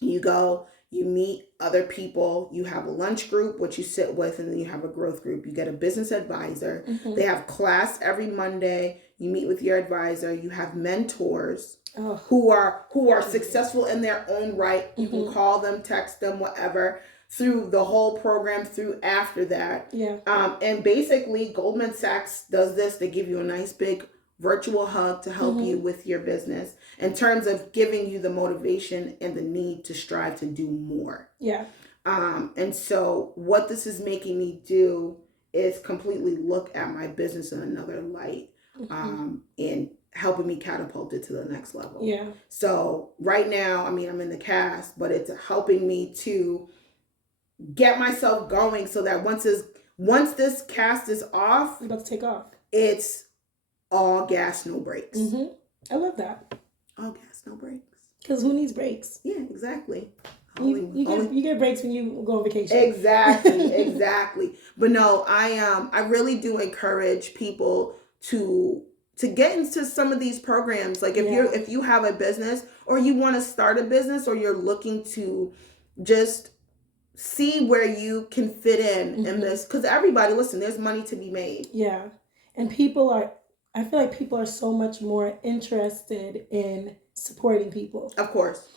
You go. You meet other people. You have a lunch group, which you sit with, and then you have a growth group. You get a business advisor. They have class every Monday. You meet with your advisor. You have mentors who are successful in their own right. You can call them, text them, whatever, through the whole program, through after that. Yeah. And basically, Goldman Sachs does this. They give you a nice big virtual hug to help you with your business in terms of giving you the motivation and the need to strive to do more. Yeah. And so what this is making me do is completely look at my business in another light, and helping me catapult it to the next level. Yeah. So right now, I'm in the cast, but it's helping me to get myself going so that once this cast is off, you're about to take off. It's all gas, no brakes. I love that. All gas, no brakes. Because who needs breaks? Yeah, exactly. You get breaks when you go on vacation. Exactly. But no, I really do encourage people to get into some of these programs. Like if you have a business or you want to start a business or you're looking to just see where you can fit in this, because everybody, listen, there's money to be made. Yeah. And I feel like people are so much more interested in supporting people. Of course.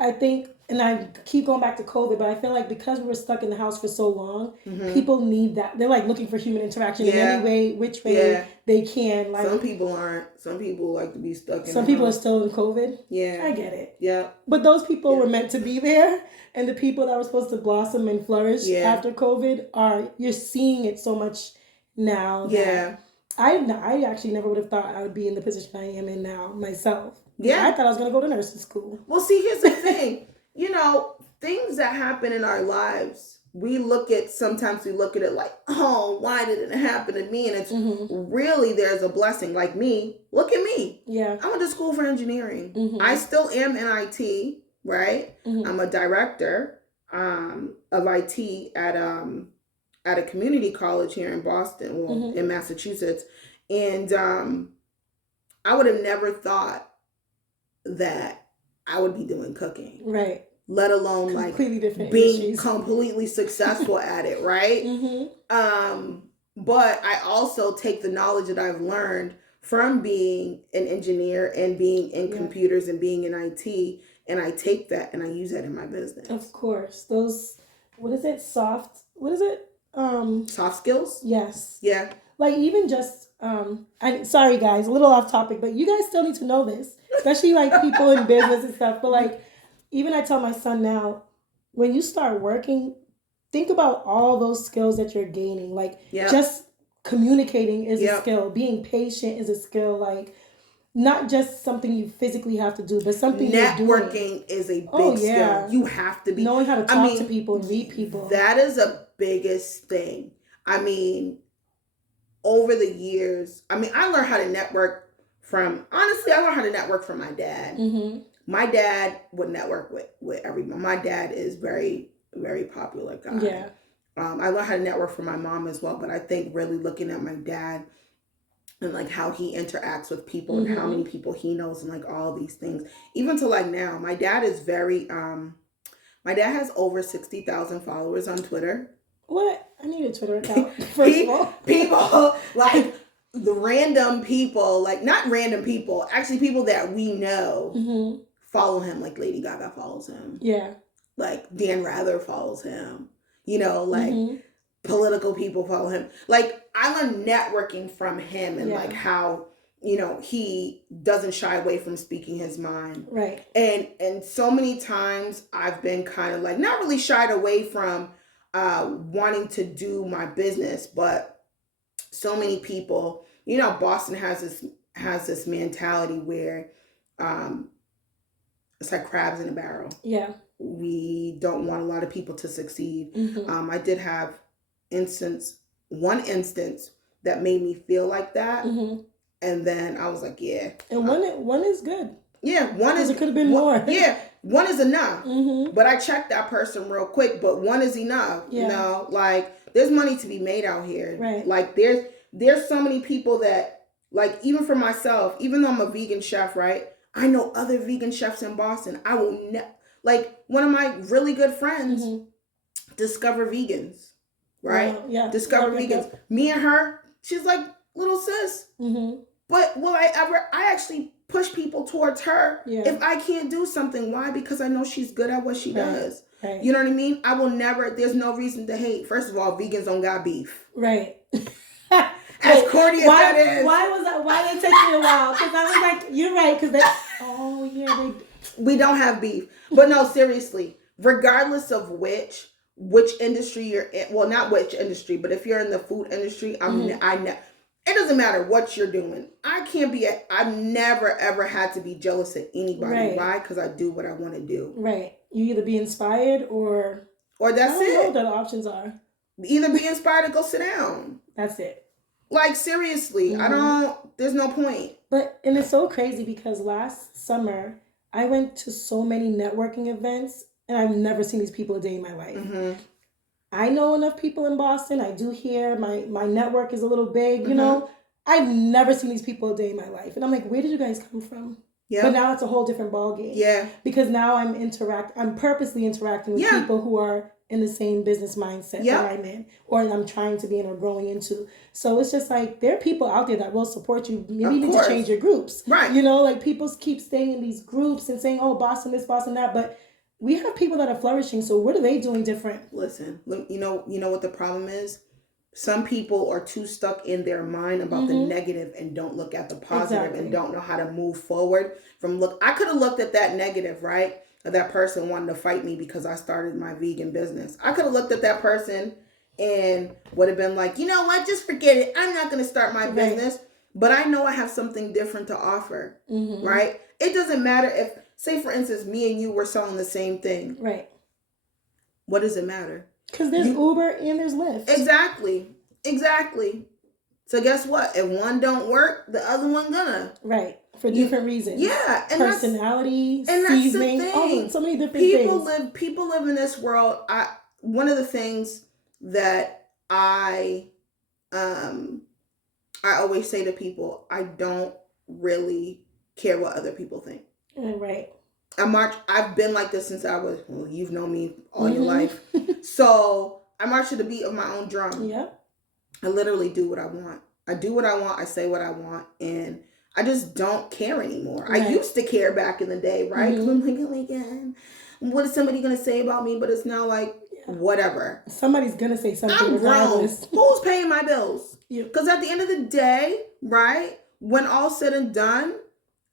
I think, and I keep going back to COVID, but I feel like because we were stuck in the house for so long, Mm-hmm. people need that. They're like looking for human interaction in any way, which way they can. Like, some people aren't. Some people like to be stuck in some the people house. are still in COVID. Yeah. I get it. Yeah. But those people were meant to be there. And the people that were supposed to blossom and flourish after COVID you're seeing it so much now. Yeah. I actually never would have thought I would be in the position I am in now myself. Yeah. I thought I was going to go to nursing school. Well, see, here's the thing. Things that happen in our lives, sometimes we look at it like, oh, why did it happen to me? And it's really, there's a blessing. Like me, look at me. Yeah. I went to school for engineering. I still am in IT, right? I'm a director of IT at a community college here in Boston, in Massachusetts. And I would have never thought that I would be doing cooking. Right. Let alone being completely successful at it, right? But I also take the knowledge that I've learned from being an engineer and being in computers and being in IT, and I take that and I use that in my business. Of course. Those, soft skills? Yes. Yeah. Like even just, sorry guys, a little off topic, but you guys still need to know this, especially like people in business and stuff. But like, even I tell my son now, when you start working, think about all those skills that you're gaining. Like just communicating is a skill. Being patient is a skill. Like not just something you physically have to do, but something networking is a big skill. You have to be knowing how to talk to people and read people. That is a biggest thing. I mean, over the years, I learned how to network from my dad. My dad would network with everyone. My dad is very, very popular guy. Yeah. I learned how to network from my mom as well, but I think really looking at my dad and like how he interacts with people and how many people he knows and like all these things, even to like now, my dad is very, my dad has over 60,000 followers on Twitter. What? I need a Twitter account, first of all. People, like the random people, like not random people, actually people that we know follow him. Like Lady Gaga follows him. Yeah. Like Dan Rather follows him. Like political people follow him. Like I learned networking from him and like how, he doesn't shy away from speaking his mind. Right. And so many times I've been kind of like not really shied away from wanting to do my business, but so many people, Boston has this mentality where it's like crabs in a barrel. Yeah. We don't want a lot of people to succeed. I did have one instance that made me feel like that. And then I was like, yeah. And one is good. Yeah, one is. It could have been more. Yeah, one is enough. But I checked that person real quick. But one is enough. Yeah. Like there's money to be made out here. Right. Like there's so many people that, like, even for myself, even though I'm a vegan chef, right? I know other vegan chefs in Boston. I will like one of my really good friends, Discover Vegans, right? Yeah. Discover Vegans. Me and her, she's like little sis. But will I actually push people towards her if I can't do something? Why? Because I know she's good at what she does. Right. You know what I mean? I will never, there's no reason to hate. First of all, vegans don't got beef. Right. As corny as that is. Why did it take me a while? Because I was like, you're right. Because we don't have beef. But no, seriously, regardless of which industry you're in, well, not which industry, but if you're in the food industry, it doesn't matter what you're doing. I've never ever had to be jealous of anybody. Right. Why? Because I do what I want to do. Right. You either be inspired or that's it. I don't know what the options are. Either be inspired or go sit down. That's it. Like, seriously, there's no point. And it's so crazy because last summer, I went to so many networking events and I've never seen these people a day in my life. I know enough people in Boston. I do hear my network is a little big, you know. I've never seen these people a day in my life. And I'm like, where did you guys come from? Yeah. But now it's a whole different ballgame. Yeah. Because now I'm purposely interacting with people who are in the same business mindset that I'm in, or I'm trying to be in or growing into. So it's just like, there are people out there that will support you. Maybe you need to change your groups. Right. Like people keep staying in these groups and saying, oh, Boston this, Boston that. But we have people that are flourishing. So what are they doing different? Listen, you know what the problem is? Some people are too stuck in their mind about the negative and don't look at the positive and don't know how to move forward I could have looked at that negative, right? That person wanted to fight me because I started my vegan business. I could have looked at that person and would have been like, you know what, just forget it. I'm not going to start my business. But I know I have something different to offer, right? It doesn't matter if, say for instance, me and you were selling the same thing. Right. What does it matter? Because there's Uber and there's Lyft. Exactly. So guess what? If one don't work, the other one gonna. Right. For different reasons. Yeah. And personality, and seasoning, that's the thing. So many different things. People live in this world. One of the things that I always say to people, I don't really care what other people think. Right. I've been like this since you've known me all your life. So I march to the beat of my own drum. Yeah. I literally do what I want. I do what I want. I say what I want. And I just don't care anymore. Right. I used to care back in the day, right? Because I'm like, oh my God, what is somebody going to say about me? But it's now like, whatever. Somebody's going to say something. I'm regardless. grown. Who's paying my bills? Because at the end of the day, right, when all's said and done,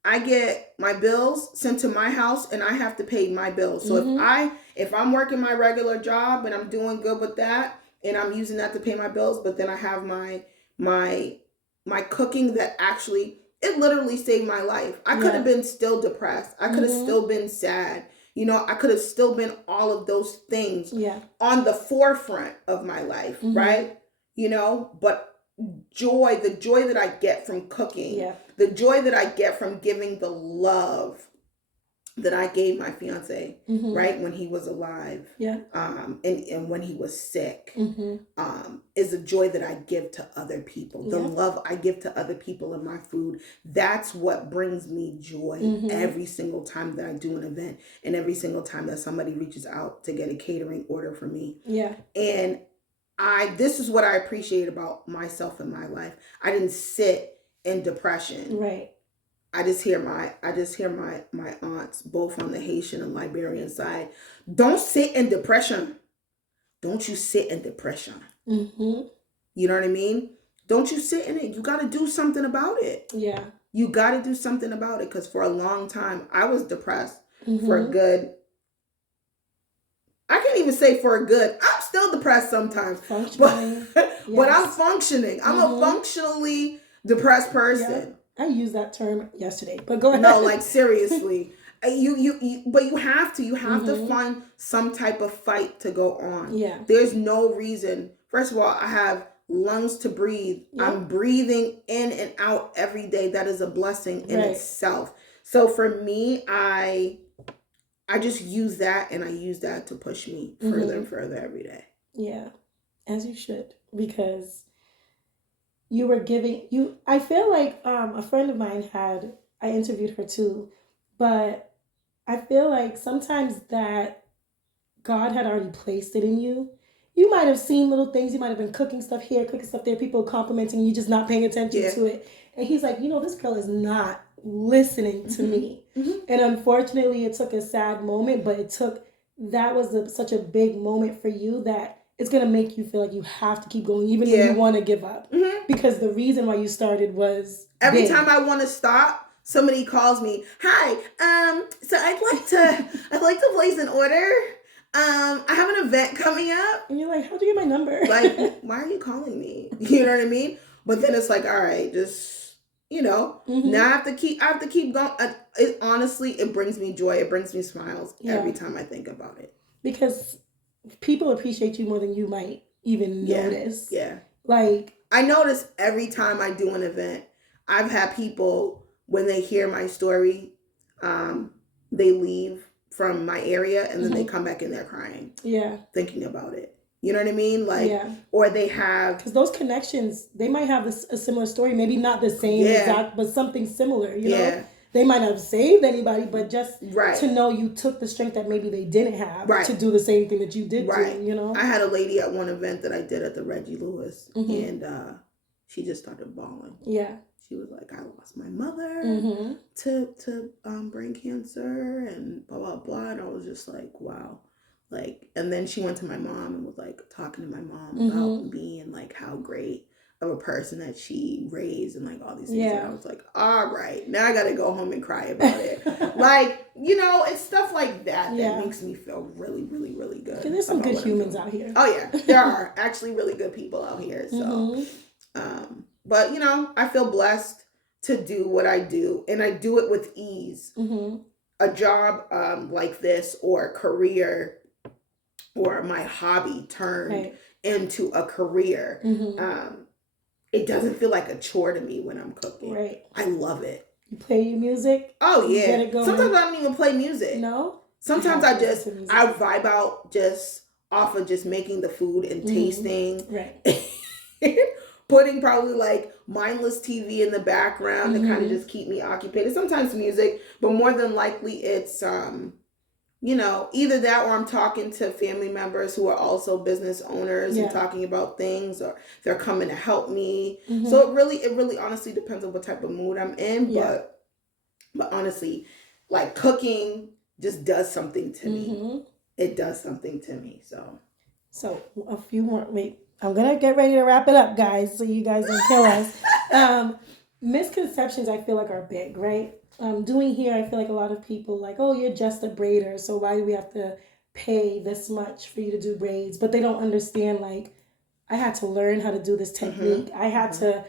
I get my bills sent to my house and I have to pay my bills. So if I'm working my regular job and I'm doing good with that and I'm using that to pay my bills, but then I have my cooking that actually, it literally saved my life. I could have been still depressed. I could have still been sad. You know, I could have still been all of those things on the forefront of my life, right? You know, but the joy that I get from cooking, the joy that I get from giving the love that I gave my fiance, right, when he was alive, and when he was sick, is a joy that I give to other people. The love I give to other people in my food, that's what brings me joy every single time that I do an event and every single time that somebody reaches out to get a catering order for me. Yeah. And this is what I appreciate about myself in my life. I didn't sit in depression. Right. I just hear my aunts, both on the Haitian and Liberian side. Don't sit in depression. Don't you sit in depression. You know what I mean? Don't you sit in it. You got to do something about it. Yeah. You got to do something about it, because for a long time I was depressed for a good. I can't even say for a good. I'm still depressed sometimes, but I'm functioning. I'm a functionally depressed person. I used that term yesterday, but go ahead. No, like seriously, but you have to find some type of fight to go on. Yeah, there's no reason. First of all, I have lungs to breathe. I'm breathing in and out every day. That is a blessing in itself. So for me, I just use that, and I use that to push me further and further every day. Yeah, as you should, because you were giving I feel like a friend of mine I interviewed her too, but I feel like sometimes that God had already placed it in you. You might have seen little things. You might have been cooking stuff here, cooking stuff there, people complimenting you, just not paying attention to it. And he's like, this girl is not listening to me. And unfortunately, it took a sad moment, but that was such a big moment for you that it's going to make you feel like you have to keep going, even when you want to give up. Because the reason why you started was every time I want to stop, somebody calls me, hi, so I'd like to place an order. I have an event coming up. And you're like, how'd you get my number? Like, why are you calling me? You know what I mean? But then it's like, all right, just, now I have to keep going. Honestly, it brings me joy. It brings me smiles every time I think about it. Because people appreciate you more than you might even notice. Yeah. Like, I notice every time I do an event, I've had people, when they hear my story, they leave from my area and then they come back in there crying. Yeah. Thinking about it. You know what I mean? Like, or they have... Because those connections, they might have a similar story. Maybe not the same exact, but something similar, you know? They might not have saved anybody, but just to know you took the strength that maybe they didn't have to do the same thing that you did do, I had a lady at one event that I did at the Reggie Lewis, and she just started bawling. Yeah. She was like, I lost my mother to brain cancer and blah, blah, blah. And I was just like, wow. Like, and then she went to my mom and was like talking to my mom about me and like how great of a person that she raised and like all these things. And I was like, all right, now I got to go home and cry about it. Like, you know, it's stuff like that that makes me feel really, really, really good. Because there's some good humans out here. Oh, yeah. There are actually really good people out here. So, but, you know, I feel blessed to do what I do, and I do it with ease. A job like this, or a career, or my hobby turned into a career. It doesn't feel like a chore to me when I'm cooking. Right. I love it. You play your music? Oh, yeah. Get it going. Sometimes I don't even play music. No? Sometimes I vibe out just off of just making the food and tasting. Right. Putting probably like mindless TV in the background to kind of just keep me occupied. Sometimes music, but more than likely it's you know, either that or I'm talking to family members who are also business owners and talking about things, or they're coming to help me. So it really honestly depends on what type of mood I'm in. But honestly, like cooking just does something to me. It does something to me. So a few more. Wait, I'm gonna get ready to wrap it up, guys, so you guys don't kill us. Misconceptions I feel like are big, right? Doing hair, I feel like a lot of people like, oh, you're just a braider, so why do we have to pay this much for you to do braids? But they don't understand, like, I had to learn how to do this technique. I had to,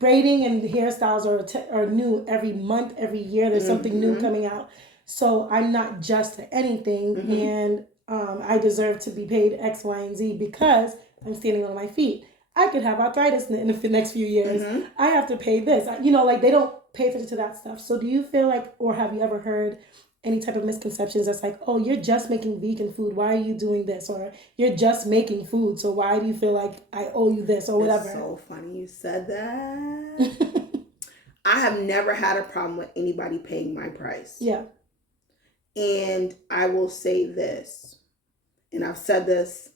braiding and hairstyles are new every month, every year. There's something new coming out. So I'm not just anything, and I deserve to be paid X, Y, and Z because I'm standing on my feet. I could have arthritis in the next few years. I have to pay this. You know, like they don't pay attention to that stuff. So do you feel like, or have you ever heard any type of misconceptions that's like, oh, you're just making vegan food, why are you doing this? Or you're just making food, so why do you feel like I owe you this or whatever? It's so funny you said that. I have never had a problem with anybody paying my price. Yeah. And I will say this, and I've said this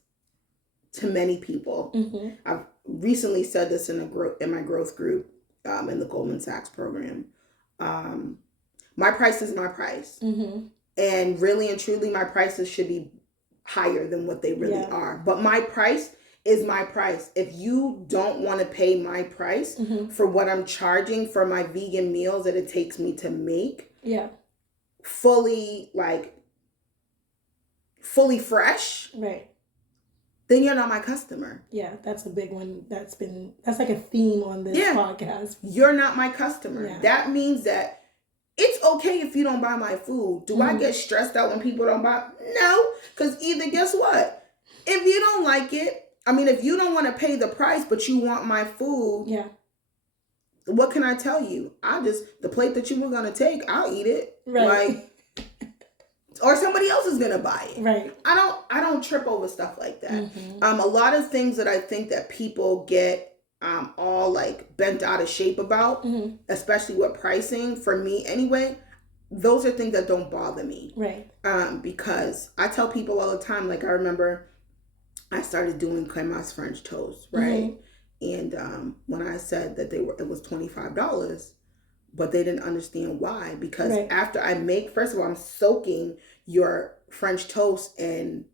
to many people. I've recently said this in my growth group, in the Goldman Sachs program. My price is my price. And really and truly, my prices should be higher than what they really are. But my price is my price. If you don't want to pay my price for what I'm charging for my vegan meals that it takes me to make, fully fresh, right, then you're not my customer. Yeah, that's a big one. That's like a theme on this podcast. You're not my customer. Yeah. That means that it's okay if you don't buy my food. Do I get stressed out when people don't buy? No, because either guess what? If you don't like it, if you don't want to pay the price, but you want my food, what can I tell you? The plate that you were going to take, I'll eat it. Right. Or somebody else is gonna buy it. Right. I don't trip over stuff like that. A lot of things that I think that people get all like bent out of shape about, especially with pricing, for me anyway, those are things that don't bother me. Right. Because I tell people all the time, like I remember I started doing crémage French toast, right? And when I said that it was $25. But they didn't understand why, because after I make, first of all, I'm soaking your French toast in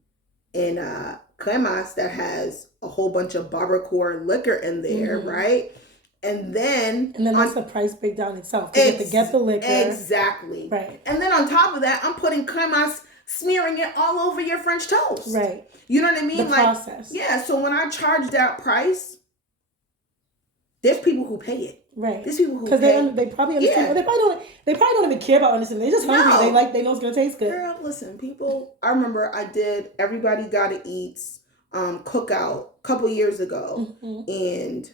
crémage that has a whole bunch of barbacoa liquor in there, right? And then that's the price breakdown itself. You have to get the liquor. Exactly. Right. And then on top of that, I'm putting crémage, smearing it all over your French toast. Right. You know what I mean? The process. Yeah. So when I charge that price, there's people who pay it. Right. There's people who because they probably understand. Yeah. They probably don't even care about understanding. They're just hungry. No. They know it's gonna taste good. Girl, listen, people. I remember I did Everybody Gotta Eat's cookout a couple years ago, and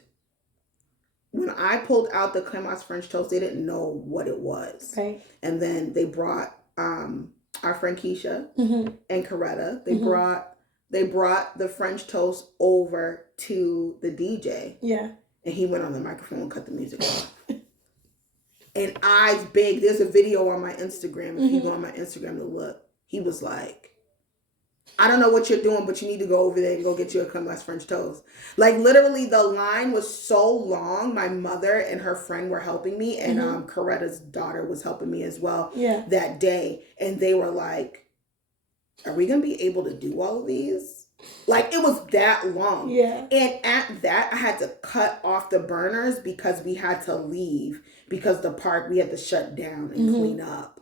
when I pulled out the crémage French toast, they didn't know what it was. Right. And then they brought our friend Keisha and Coretta. They brought the French toast over to the DJ. Yeah. And he went on the microphone and cut the music off. And eyes big. There's a video on my Instagram. If you go on my Instagram to look, he was like, I don't know what you're doing, but you need to go over there and go get you a creme glace French toast. Like literally the line was so long. My mother and her friend were helping me, and Coretta's daughter was helping me as well that day. And they were like, are we going to be able to do all of these? Like it was that long. Yeah. And at that, I had to cut off the burners because we had to leave because the park, we had to shut down and clean up.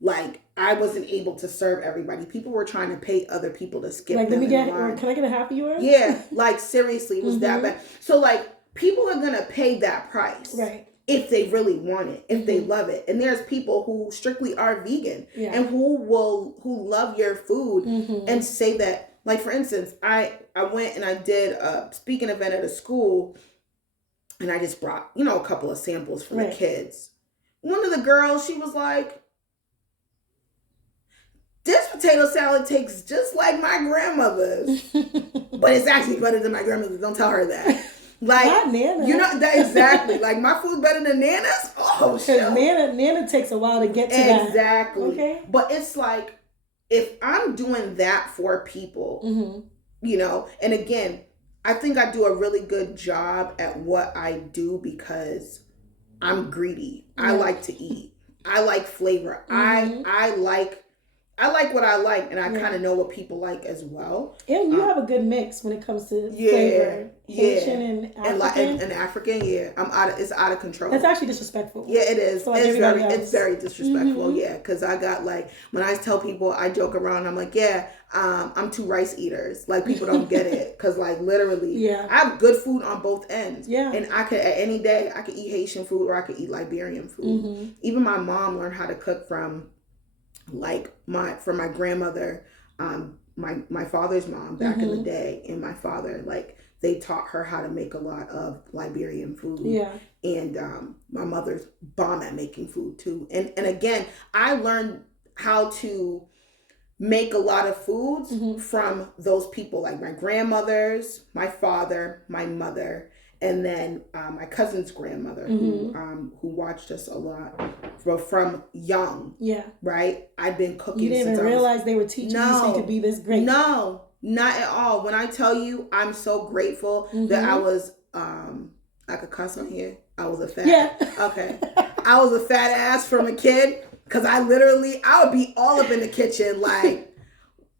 Like I wasn't able to serve everybody. People were trying to pay other people to skip. Like, let me get, or can I get a half of yours? Yeah, like seriously, it was that bad. So like people are gonna pay that price, right? If they really want it, if they love it. And there's people who strictly are vegan and who love your food and say that. Like for instance, I went and I did a speaking event at a school, and I just brought a couple of samples for the kids. One of the girls, she was like, this potato salad tastes just like my grandmother's, but it's actually better than my grandmother's. Don't tell her that. Like, not Nana. That exactly. Like my food's better than Nana's. Oh shit. Nana takes a while to get to that. Exactly. Okay. But it's like if I'm doing that for people, and again, I think I do a really good job at what I do because I'm greedy. I like to eat. I like flavor. I like what I like, and I kind of know what people like as well. And you have a good mix when it comes to flavor. Haitian and African. And African, it's out of control. That's actually disrespectful. Yeah, it is. So like it's very disrespectful. Yeah, because I got like when I tell people, I joke around. I'm like, I'm two rice eaters. Like people don't get it because like literally, I have good food on both ends. Yeah, and I could at any day I could eat Haitian food or I could eat Liberian food. Even my mom learned how to cook from my grandmother, my father's mom back in the day, and my father, like they taught her how to make a lot of Liberian food. Yeah. And my mother's bomb at making food too. And again, I learned how to make a lot of foods from those people, like my grandmothers, my father, my mother, and then my cousin's grandmother who watched us a lot from young. Yeah. Right? I've been cooking. You didn't even realize they were teaching you so you could be this great. No, not at all. When I tell you, I'm so grateful that I was, I could cuss on here. I was a fat. Yeah. Okay. I was a fat ass from a kid because I would be all up in the kitchen like,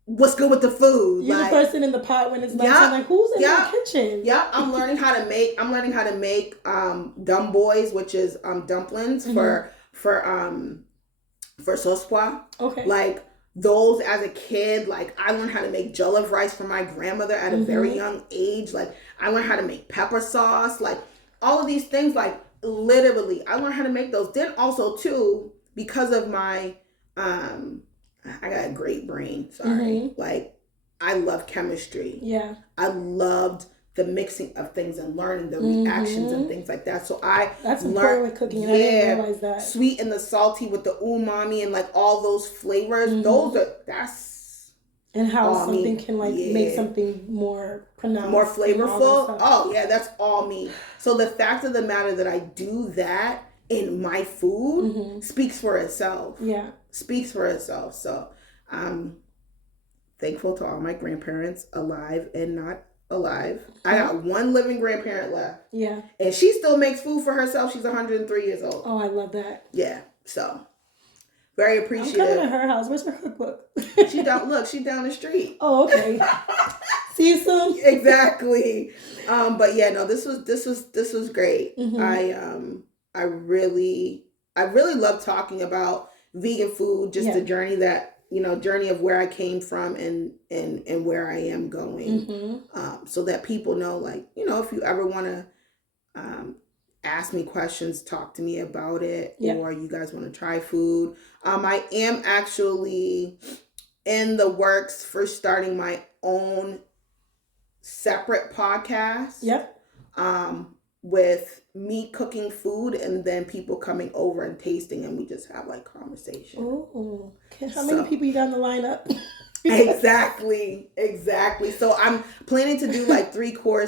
what's good with the food? You're the person in the pot when it's nighttime. Like, who's in the kitchen? Yeah, I'm learning how to make dumb boys, which is dumplings for sospois. Okay. Like those as a kid, like I learned how to make jollof rice from my grandmother at a very young age. Like I learned how to make pepper sauce, like all of these things, like literally I learned how to make those. Then also too, because of my I got a great brain. Sorry. Like, I love chemistry. Yeah. I loved the mixing of things and learning the reactions and things like that. So that's important with cooking. And I didn't realize that. Sweet and the salty with the umami and like all those flavors. That's and how something can like make something more pronounced, more flavorful. Oh yeah, that's all me. So the fact of the matter that I do that in my food speaks for itself. Yeah. Speaks for itself. So I'm thankful to all my grandparents, alive and not alive. I got one living grandparent left. Yeah. And she still makes food for herself. She's 103 years old. Oh, I love that. Yeah. So very appreciative. I'm coming to her house. Where's her cookbook? She's down the street. Oh, okay. See you soon. Exactly. But yeah, no, this was great. I really love talking about vegan food, just the journey journey of where I came from and where I am going. So that people know, like, if you ever want to ask me questions, talk to me about it, or you guys want to try food. I am actually in the works for starting my own separate podcast. Yep. With me cooking food and then people coming over and tasting, and we just have like conversation. Oh, how many people you got in the lineup? Exactly. So I'm planning to do like 3 or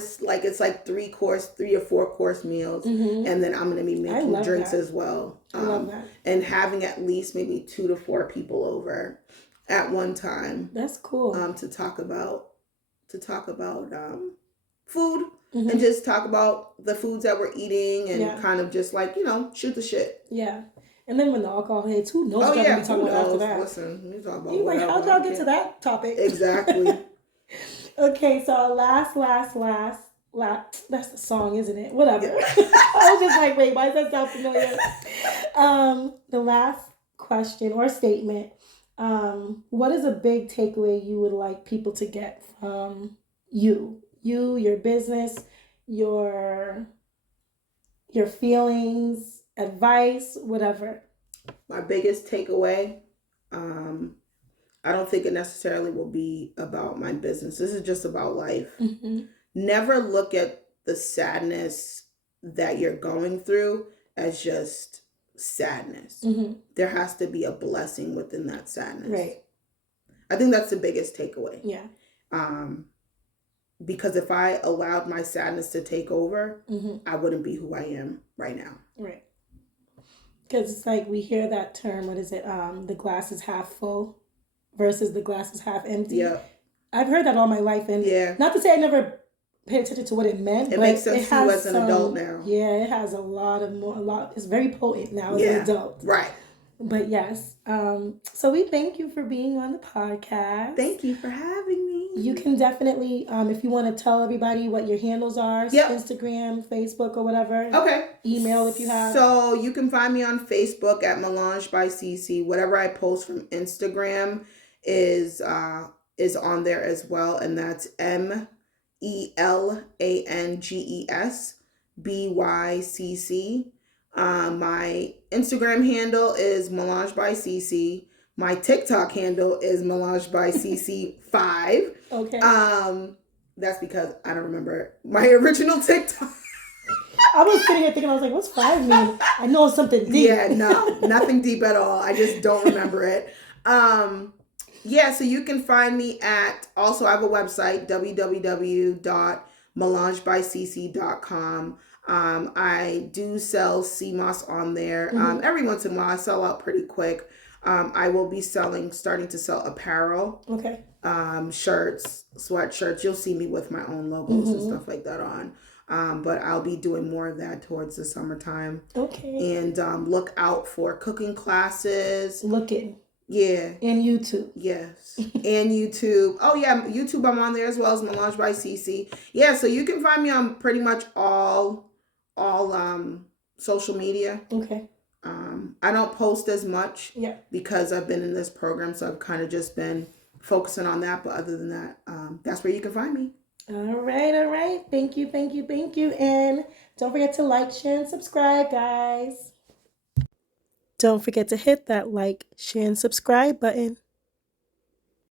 4 course meals, and then I'm going to be making drinks as well. I love that. And having at least maybe 2 to 4 people over. at one time. That's cool. To talk about food and just talk about the foods that we're eating and kind of just like, shoot the shit. Yeah. And then when the alcohol hits, who knows what y'all gonna be talking about after that? Listen, we talk about you're like, how'd y'all get to that topic? Exactly. Okay, so our last, that's the song, isn't it? Whatever. I was just like, wait, why does that sound familiar? The last question or statement, what is a big takeaway you would like people to get from you, your business, your feelings, advice, whatever? My biggest takeaway, I don't think it necessarily will be about my business. This is just about life. Never look at the sadness that you're going through as just sadness. There has to be a blessing within that sadness. Right. I think that's the biggest takeaway. Yeah. Because if I allowed my sadness to take over, I wouldn't be who I am right now. Right. Because it's like we hear that term, what is it? The glass is half full versus the glass is half empty. Yeah. I've heard that all my life. And not to say I never paid attention to what it meant. It makes sense to you as an adult now. Yeah, it has a lot. It's very potent now as an adult. Right. But yes. So we thank you for being on the podcast. Thank you for having me. You can definitely, if you want to tell everybody what your handles are, Instagram, Facebook, or whatever. Okay. Email if you have. So you can find me on Facebook at MelangesbyCC. Whatever I post from Instagram is on there as well, and that's MelangesbyCC. My Instagram handle is MelangesbyCC. My TikTok handle is MelangesbyCC5. Okay. That's because I don't remember my original TikTok. I was sitting here thinking, I was like, what's 5 mean? I know it's something deep. Yeah, no, nothing deep at all. I just don't remember it. So you can find me at, also I have a website, www.melangesbycc.com. I do sell CMOS on there. Every once in a while, I sell out pretty quick. I will be starting to sell apparel. Okay. Shirts, sweatshirts. You'll see me with my own logos and stuff like that on. But I'll be doing more of that towards the summertime. Okay. And look out for cooking classes. Yeah. And YouTube. Yes. And YouTube. Oh, yeah. YouTube, I'm on there as well as MelangesbyCC. Yeah, so you can find me on pretty much all social media. Okay. I don't post as much because I've been in this program, so I've kind of just been focusing on that. But other than that, that's where you can find me. All right. Thank you. And don't forget to like, share, and subscribe, guys. Don't forget to hit that like, share, and subscribe button.